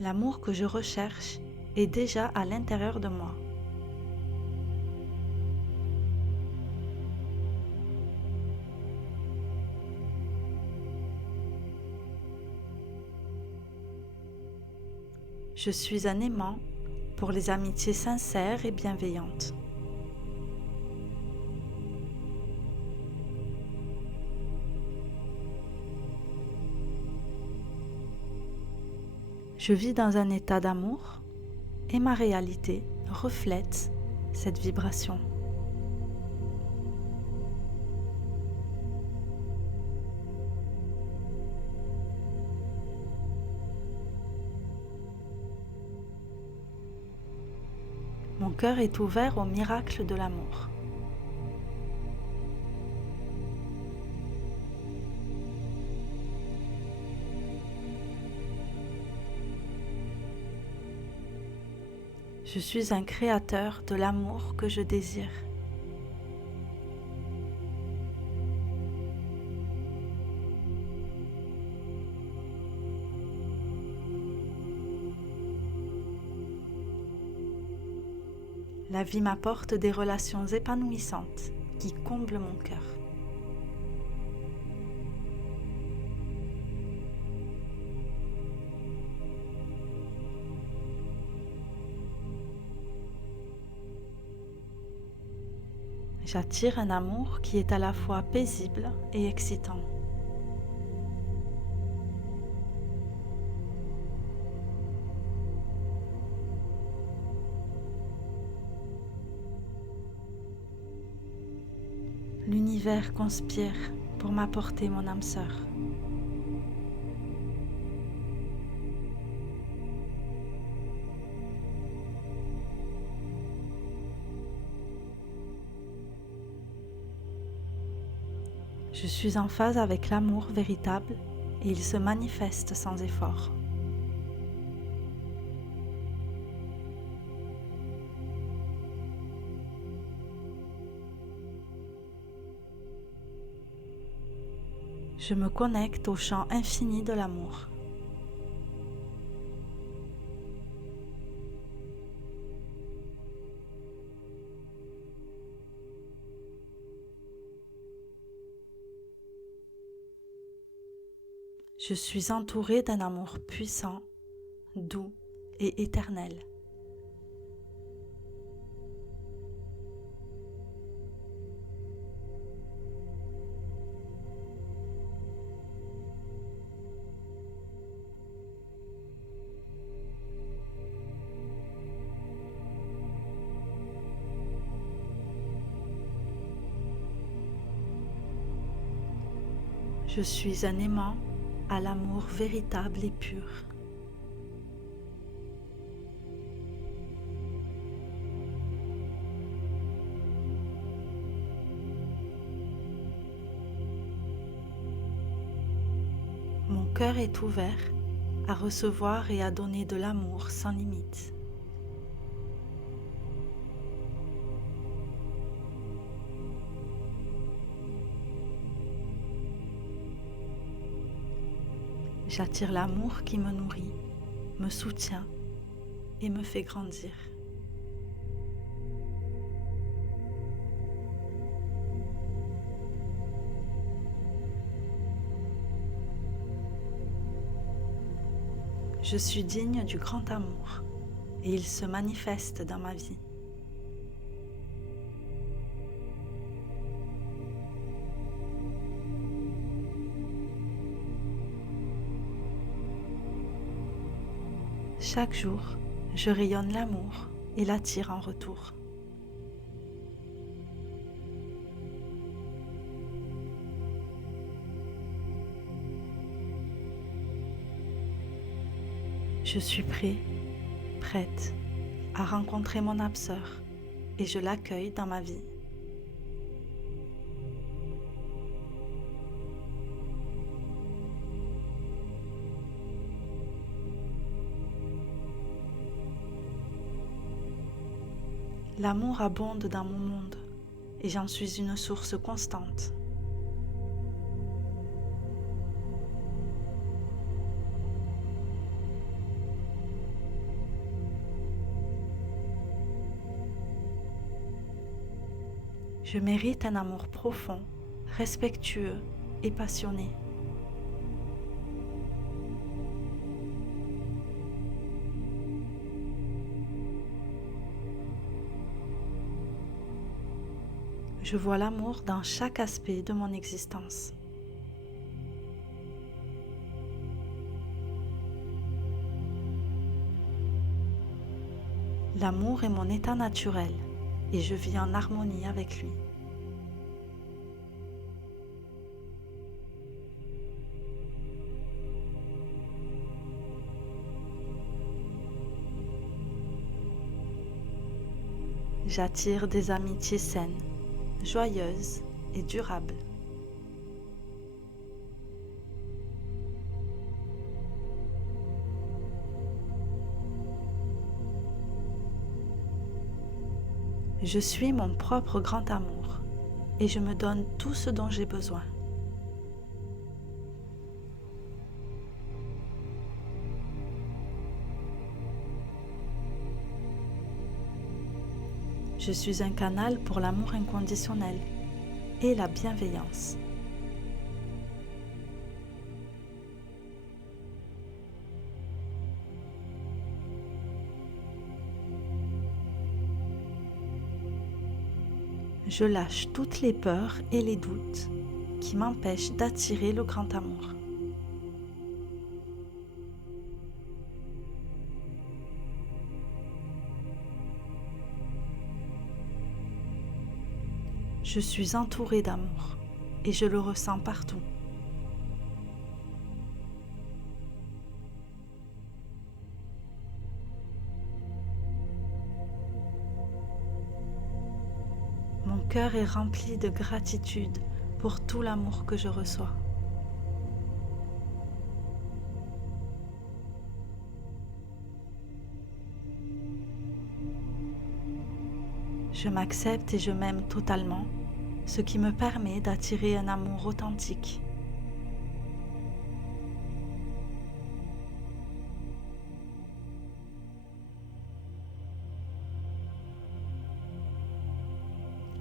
L'amour que je recherche est déjà à l'intérieur de moi. Je suis un aimant pour les amitiés sincères et bienveillantes. Je vis dans un état d'amour et ma réalité reflète cette vibration. Mon cœur est ouvert au miracle de l'amour. Je suis un créateur de l'amour que je désire. La vie m'apporte des relations épanouissantes qui comblent mon cœur. J'attire un amour qui est à la fois paisible et excitant. L'univers conspire pour m'apporter mon âme sœur. Je suis en phase avec l'amour véritable et il se manifeste sans effort. Je me connecte au champ infini de l'amour. Je suis entourée d'un amour puissant, doux et éternel. Je suis un aimant à l'amour véritable et pur. Mon cœur est ouvert à recevoir et à donner de l'amour sans limite. J'attire l'amour qui me nourrit, me soutient et me fait grandir. Je suis digne du grand amour et il se manifeste dans ma vie. Chaque jour, je rayonne l'amour et l'attire en retour. Je suis prêt, prête à rencontrer mon âme sœur et je l'accueille dans ma vie. L'amour abonde dans mon monde et j'en suis une source constante. Je mérite un amour profond, respectueux et passionné. Je vois l'amour dans chaque aspect de mon existence. L'amour est mon état naturel et je vis en harmonie avec lui. J'attire des amitiés saines, joyeuses et durables. Je suis mon propre grand amour et je me donne tout ce dont j'ai besoin. Je suis un canal pour l'amour inconditionnel et la bienveillance. Je lâche toutes les peurs et les doutes qui m'empêchent d'attirer le grand amour. Je suis entourée d'amour et je le ressens partout. Mon cœur est rempli de gratitude pour tout l'amour que je reçois. Je m'accepte et je m'aime totalement, ce qui me permet d'attirer un amour authentique.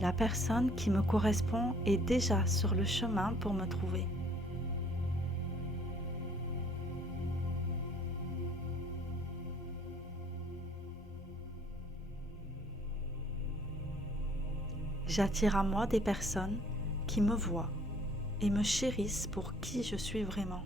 La personne qui me correspond est déjà sur le chemin pour me trouver. J'attire à moi des personnes qui me voient et me chérissent pour qui je suis vraiment.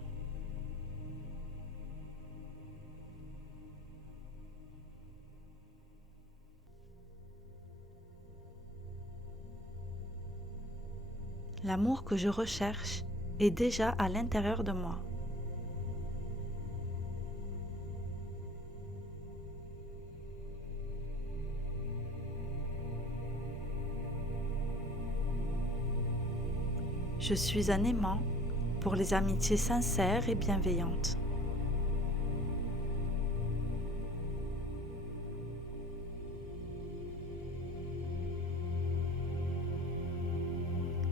L'amour que je recherche est déjà à l'intérieur de moi. Je suis un aimant pour les amitiés sincères et bienveillantes.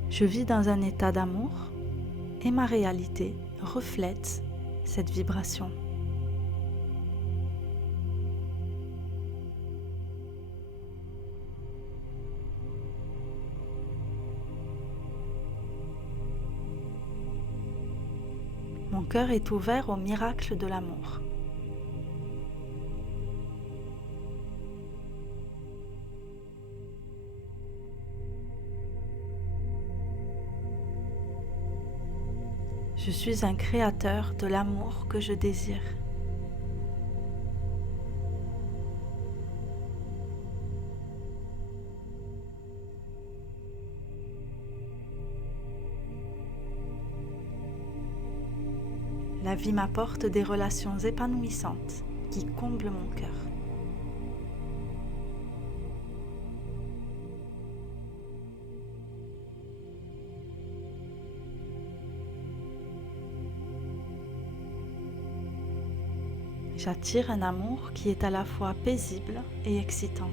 Je vis dans un état d'amour et ma réalité reflète cette vibration. Mon cœur est ouvert au miracle de l'amour. Je suis un créateur de l'amour que je désire. La vie m'apporte des relations épanouissantes qui comblent mon cœur. J'attire un amour qui est à la fois paisible et excitant.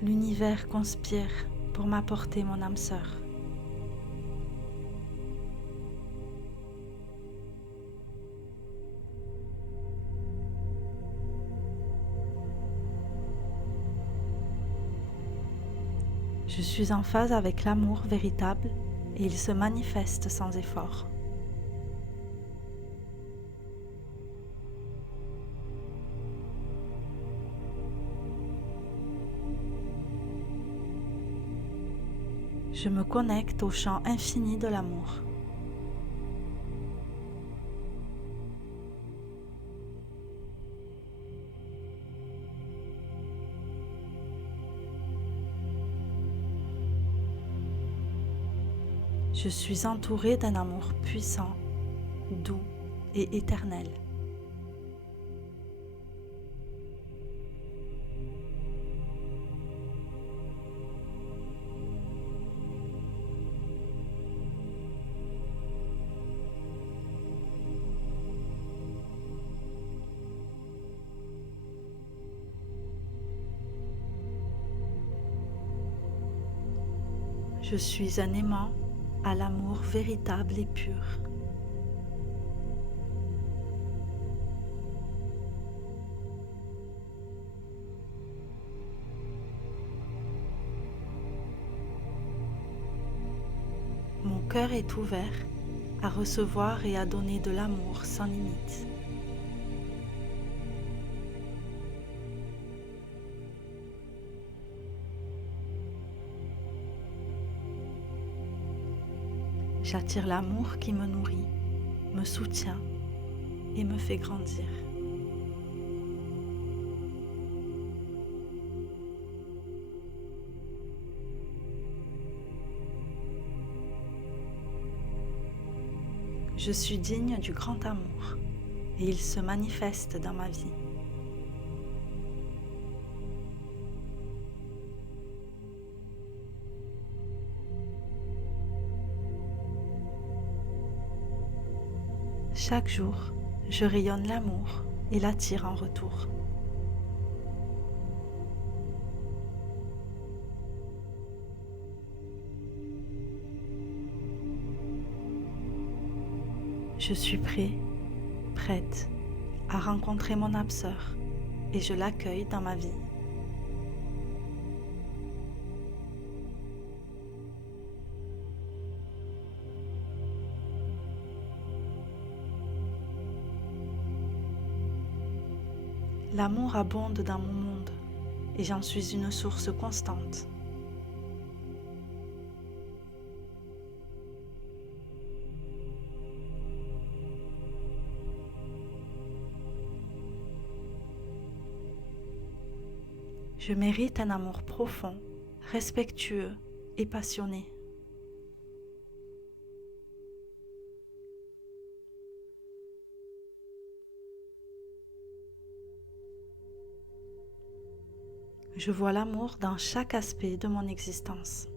L'univers conspire pour m'apporter mon âme sœur. Je suis en phase avec l'amour véritable et il se manifeste sans effort. Je me connecte au champ infini de l'amour. Je suis entourée d'un amour puissant, doux et éternel. Je suis un aimant à l'amour véritable et pur. Mon cœur est ouvert à recevoir et à donner de l'amour sans limite. J'attire l'amour qui me nourrit, me soutient et me fait grandir. Je suis digne du grand amour et il se manifeste dans ma vie. Chaque jour, je rayonne l'amour et l'attire en retour. Je suis prête à rencontrer mon âme sœur et je l'accueille dans ma vie. L'amour abonde dans mon monde et j'en suis une source constante. Je mérite un amour profond, respectueux et passionné. Je vois l'amour dans chaque aspect de mon existence.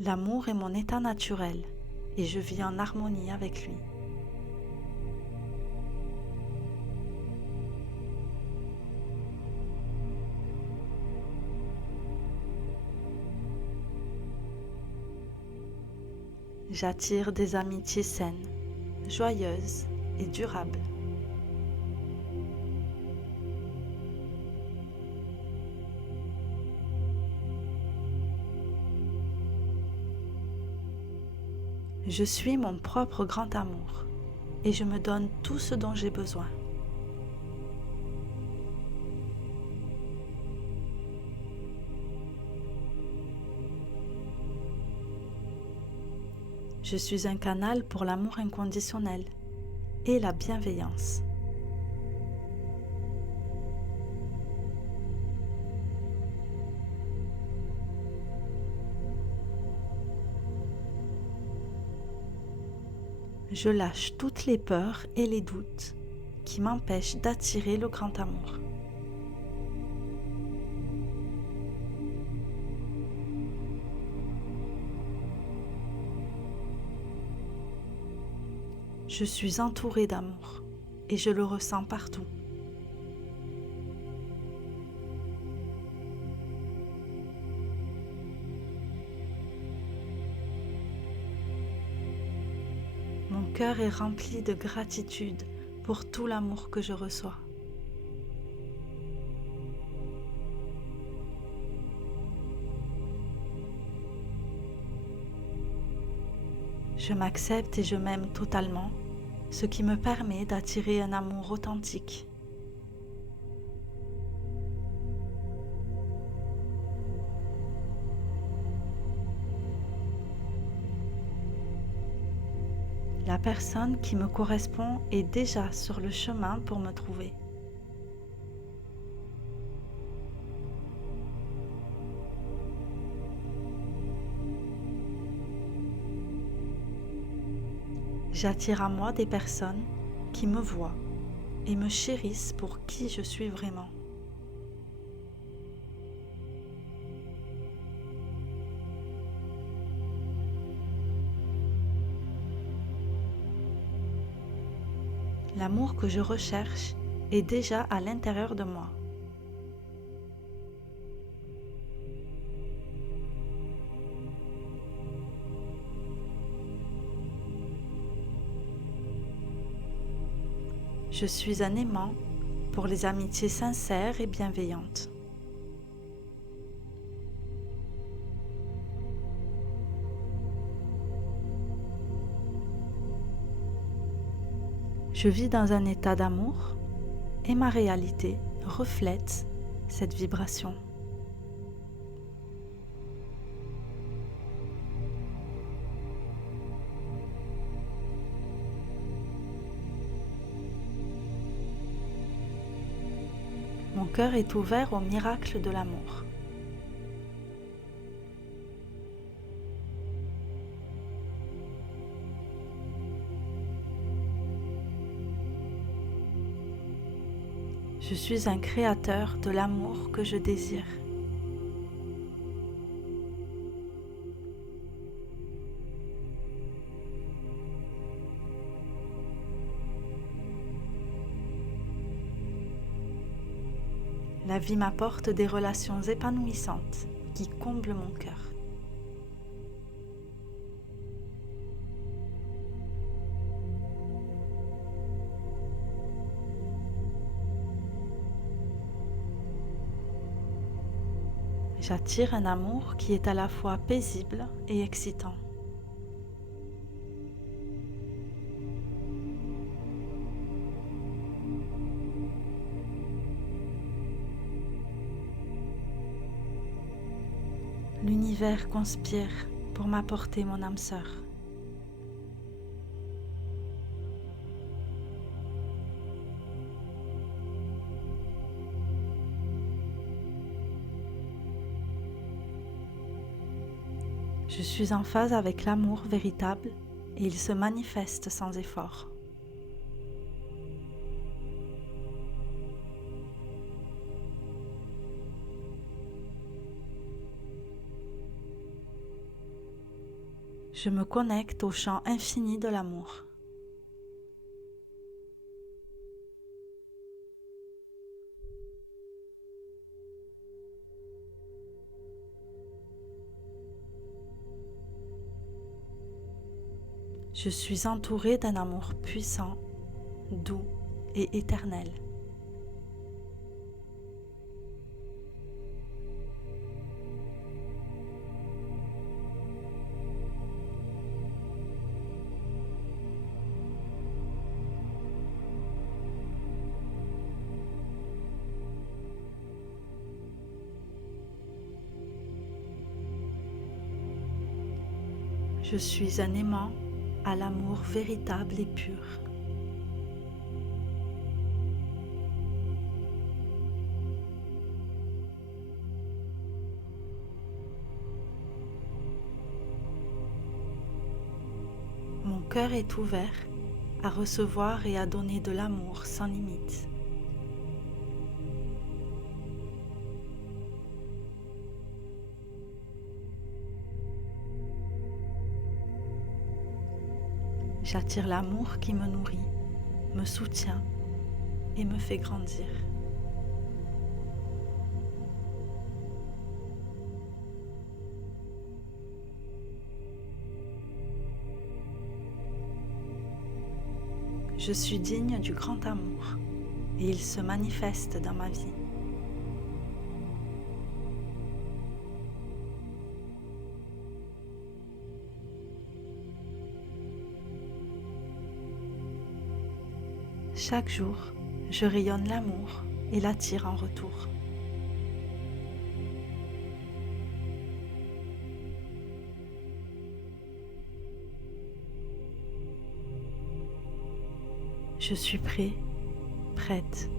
L'amour est mon état naturel et je vis en harmonie avec lui. J'attire des amitiés saines, joyeuses et durables. Je suis mon propre grand amour et je me donne tout ce dont j'ai besoin. Je suis un canal pour l'amour inconditionnel et la bienveillance. Je lâche toutes les peurs et les doutes qui m'empêchent d'attirer le grand amour. Je suis entourée d'amour et je le ressens partout. Mon cœur est rempli de gratitude pour tout l'amour que je reçois. Je m'accepte et je m'aime totalement, ce qui me permet d'attirer un amour authentique. La personne qui me correspond est déjà sur le chemin pour me trouver. J'attire à moi des personnes qui me voient et me chérissent pour qui je suis vraiment. L'amour que je recherche est déjà à l'intérieur de moi. Je suis un aimant pour les amitiés sincères et bienveillantes. Je vis dans un état d'amour et ma réalité reflète cette vibration. Mon cœur est ouvert au miracle de l'amour. Je suis un créateur de l'amour que je désire. La vie m'apporte des relations épanouissantes qui comblent mon cœur. J'attire un amour qui est à la fois paisible et excitant. L'univers conspire pour m'apporter mon âme sœur. Je suis en phase avec l'amour véritable et il se manifeste sans effort. Je me connecte au champ infini de l'amour. Je suis entourée d'un amour puissant, doux et éternel. Je suis un aimant à l'amour véritable et pur. Mon cœur est ouvert à recevoir et à donner de l'amour sans limite. J'attire l'amour qui me nourrit, me soutient et me fait grandir. Je suis digne du grand amour et il se manifeste dans ma vie. Chaque jour, je rayonne l'amour et l'attire en retour. Je suis prête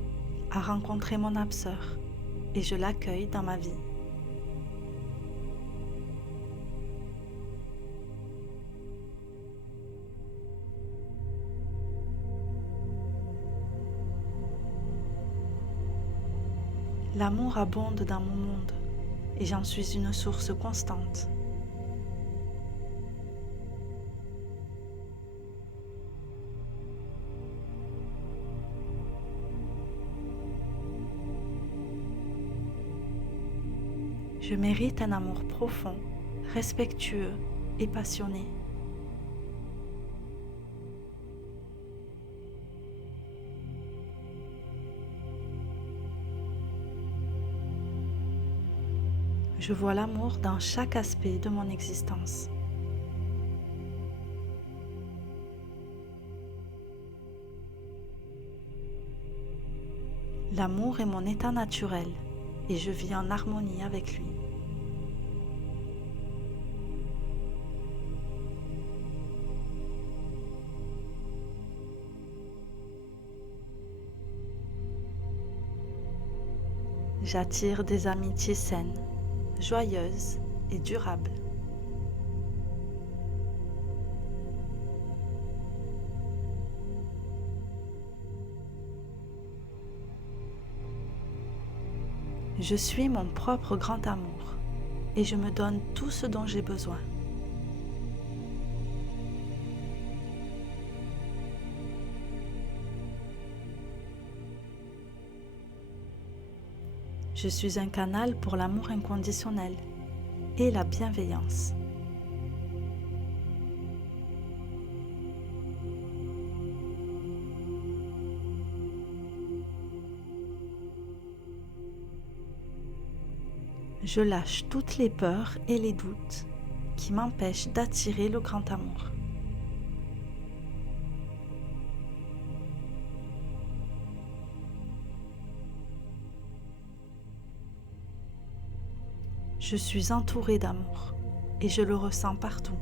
à rencontrer mon âme sœur et je l'accueille dans ma vie. L'amour abonde dans mon monde et j'en suis une source constante. Je mérite un amour profond, respectueux et passionné. Je vois l'amour dans chaque aspect de mon existence. L'amour est mon état naturel et je vis en harmonie avec lui. J'attire des amitiés saines, joyeuses et durables. Je suis mon propre grand amour et je me donne tout ce dont j'ai besoin. Je suis un canal pour l'amour inconditionnel et la bienveillance. Je lâche toutes les peurs et les doutes qui m'empêchent d'attirer le grand amour. Je suis entourée d'amour et je le ressens partout.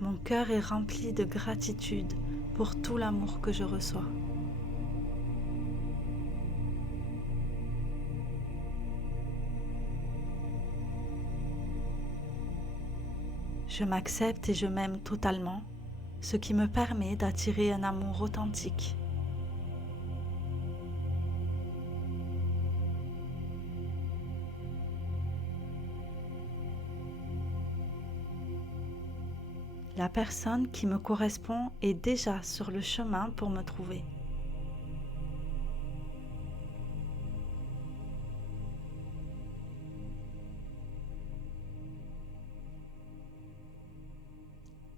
Mon cœur est rempli de gratitude pour tout l'amour que je reçois. Je m'accepte et je m'aime totalement, ce qui me permet d'attirer un amour authentique. La personne qui me correspond est déjà sur le chemin pour me trouver.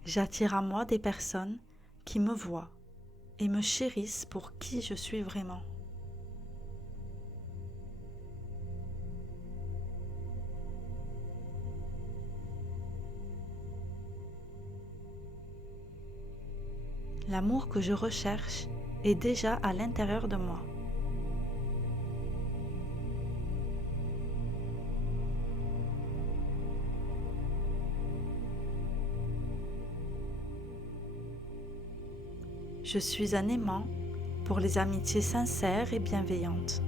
J'attire à moi des personnes qui me voient et me chérissent pour qui je suis vraiment. L'amour que je recherche est déjà à l'intérieur de moi. Je suis un aimant pour les amitiés sincères et bienveillantes.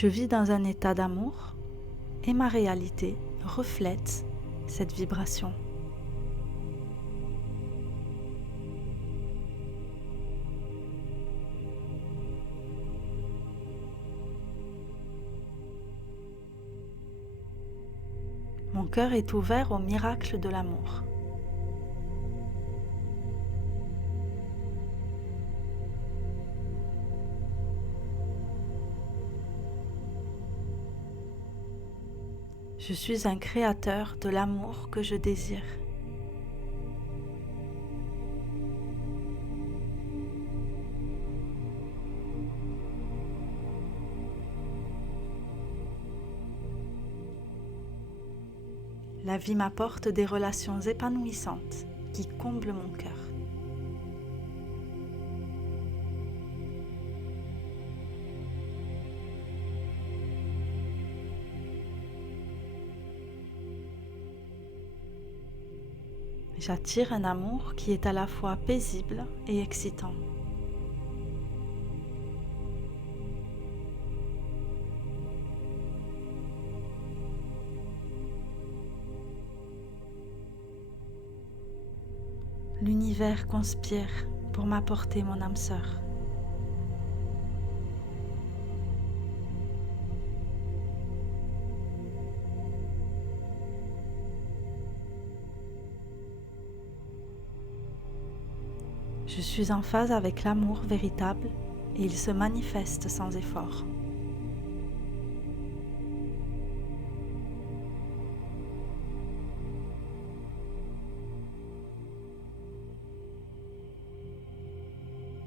Je vis dans un état d'amour et ma réalité reflète cette vibration. Mon cœur est ouvert au miracle de l'amour. Je suis un créateur de l'amour que je désire. La vie m'apporte des relations épanouissantes qui comblent mon cœur. J'attire un amour qui est à la fois paisible et excitant. L'univers conspire pour m'apporter mon âme sœur. Je suis en phase avec l'amour véritable et il se manifeste sans effort.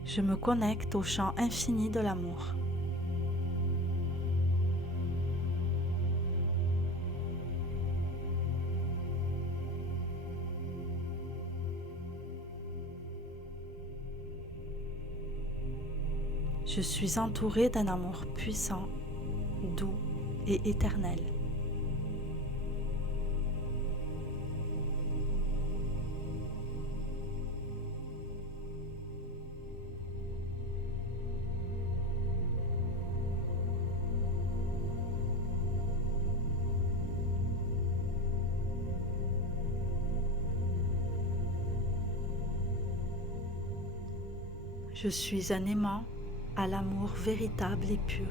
Je me connecte au champ infini de l'amour. Je suis entourée d'un amour puissant, doux et éternel. Je suis un aimant à l'amour véritable et pur.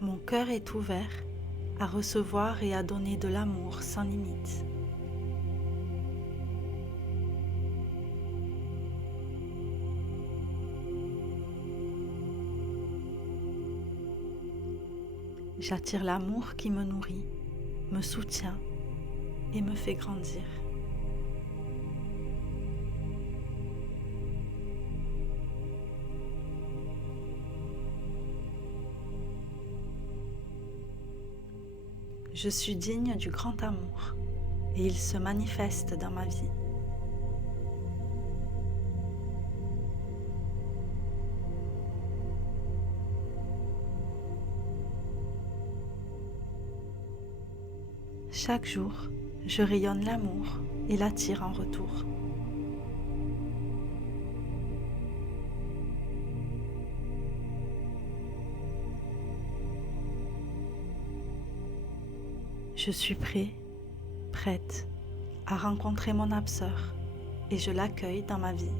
Mon cœur est ouvert à recevoir et à donner de l'amour sans limite. J'attire l'amour qui me nourrit, me soutient et me fait grandir. Je suis digne du grand amour et il se manifeste dans ma vie. Chaque jour, je rayonne l'amour et l'attire en retour. Je suis prêt, prête à rencontrer mon âme sœur et je l'accueille dans ma vie.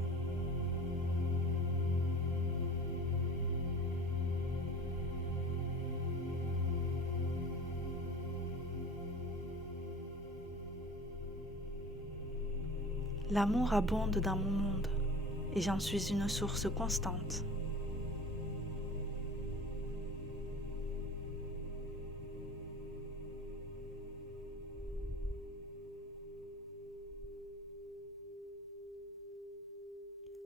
L'amour abonde dans mon monde et j'en suis une source constante.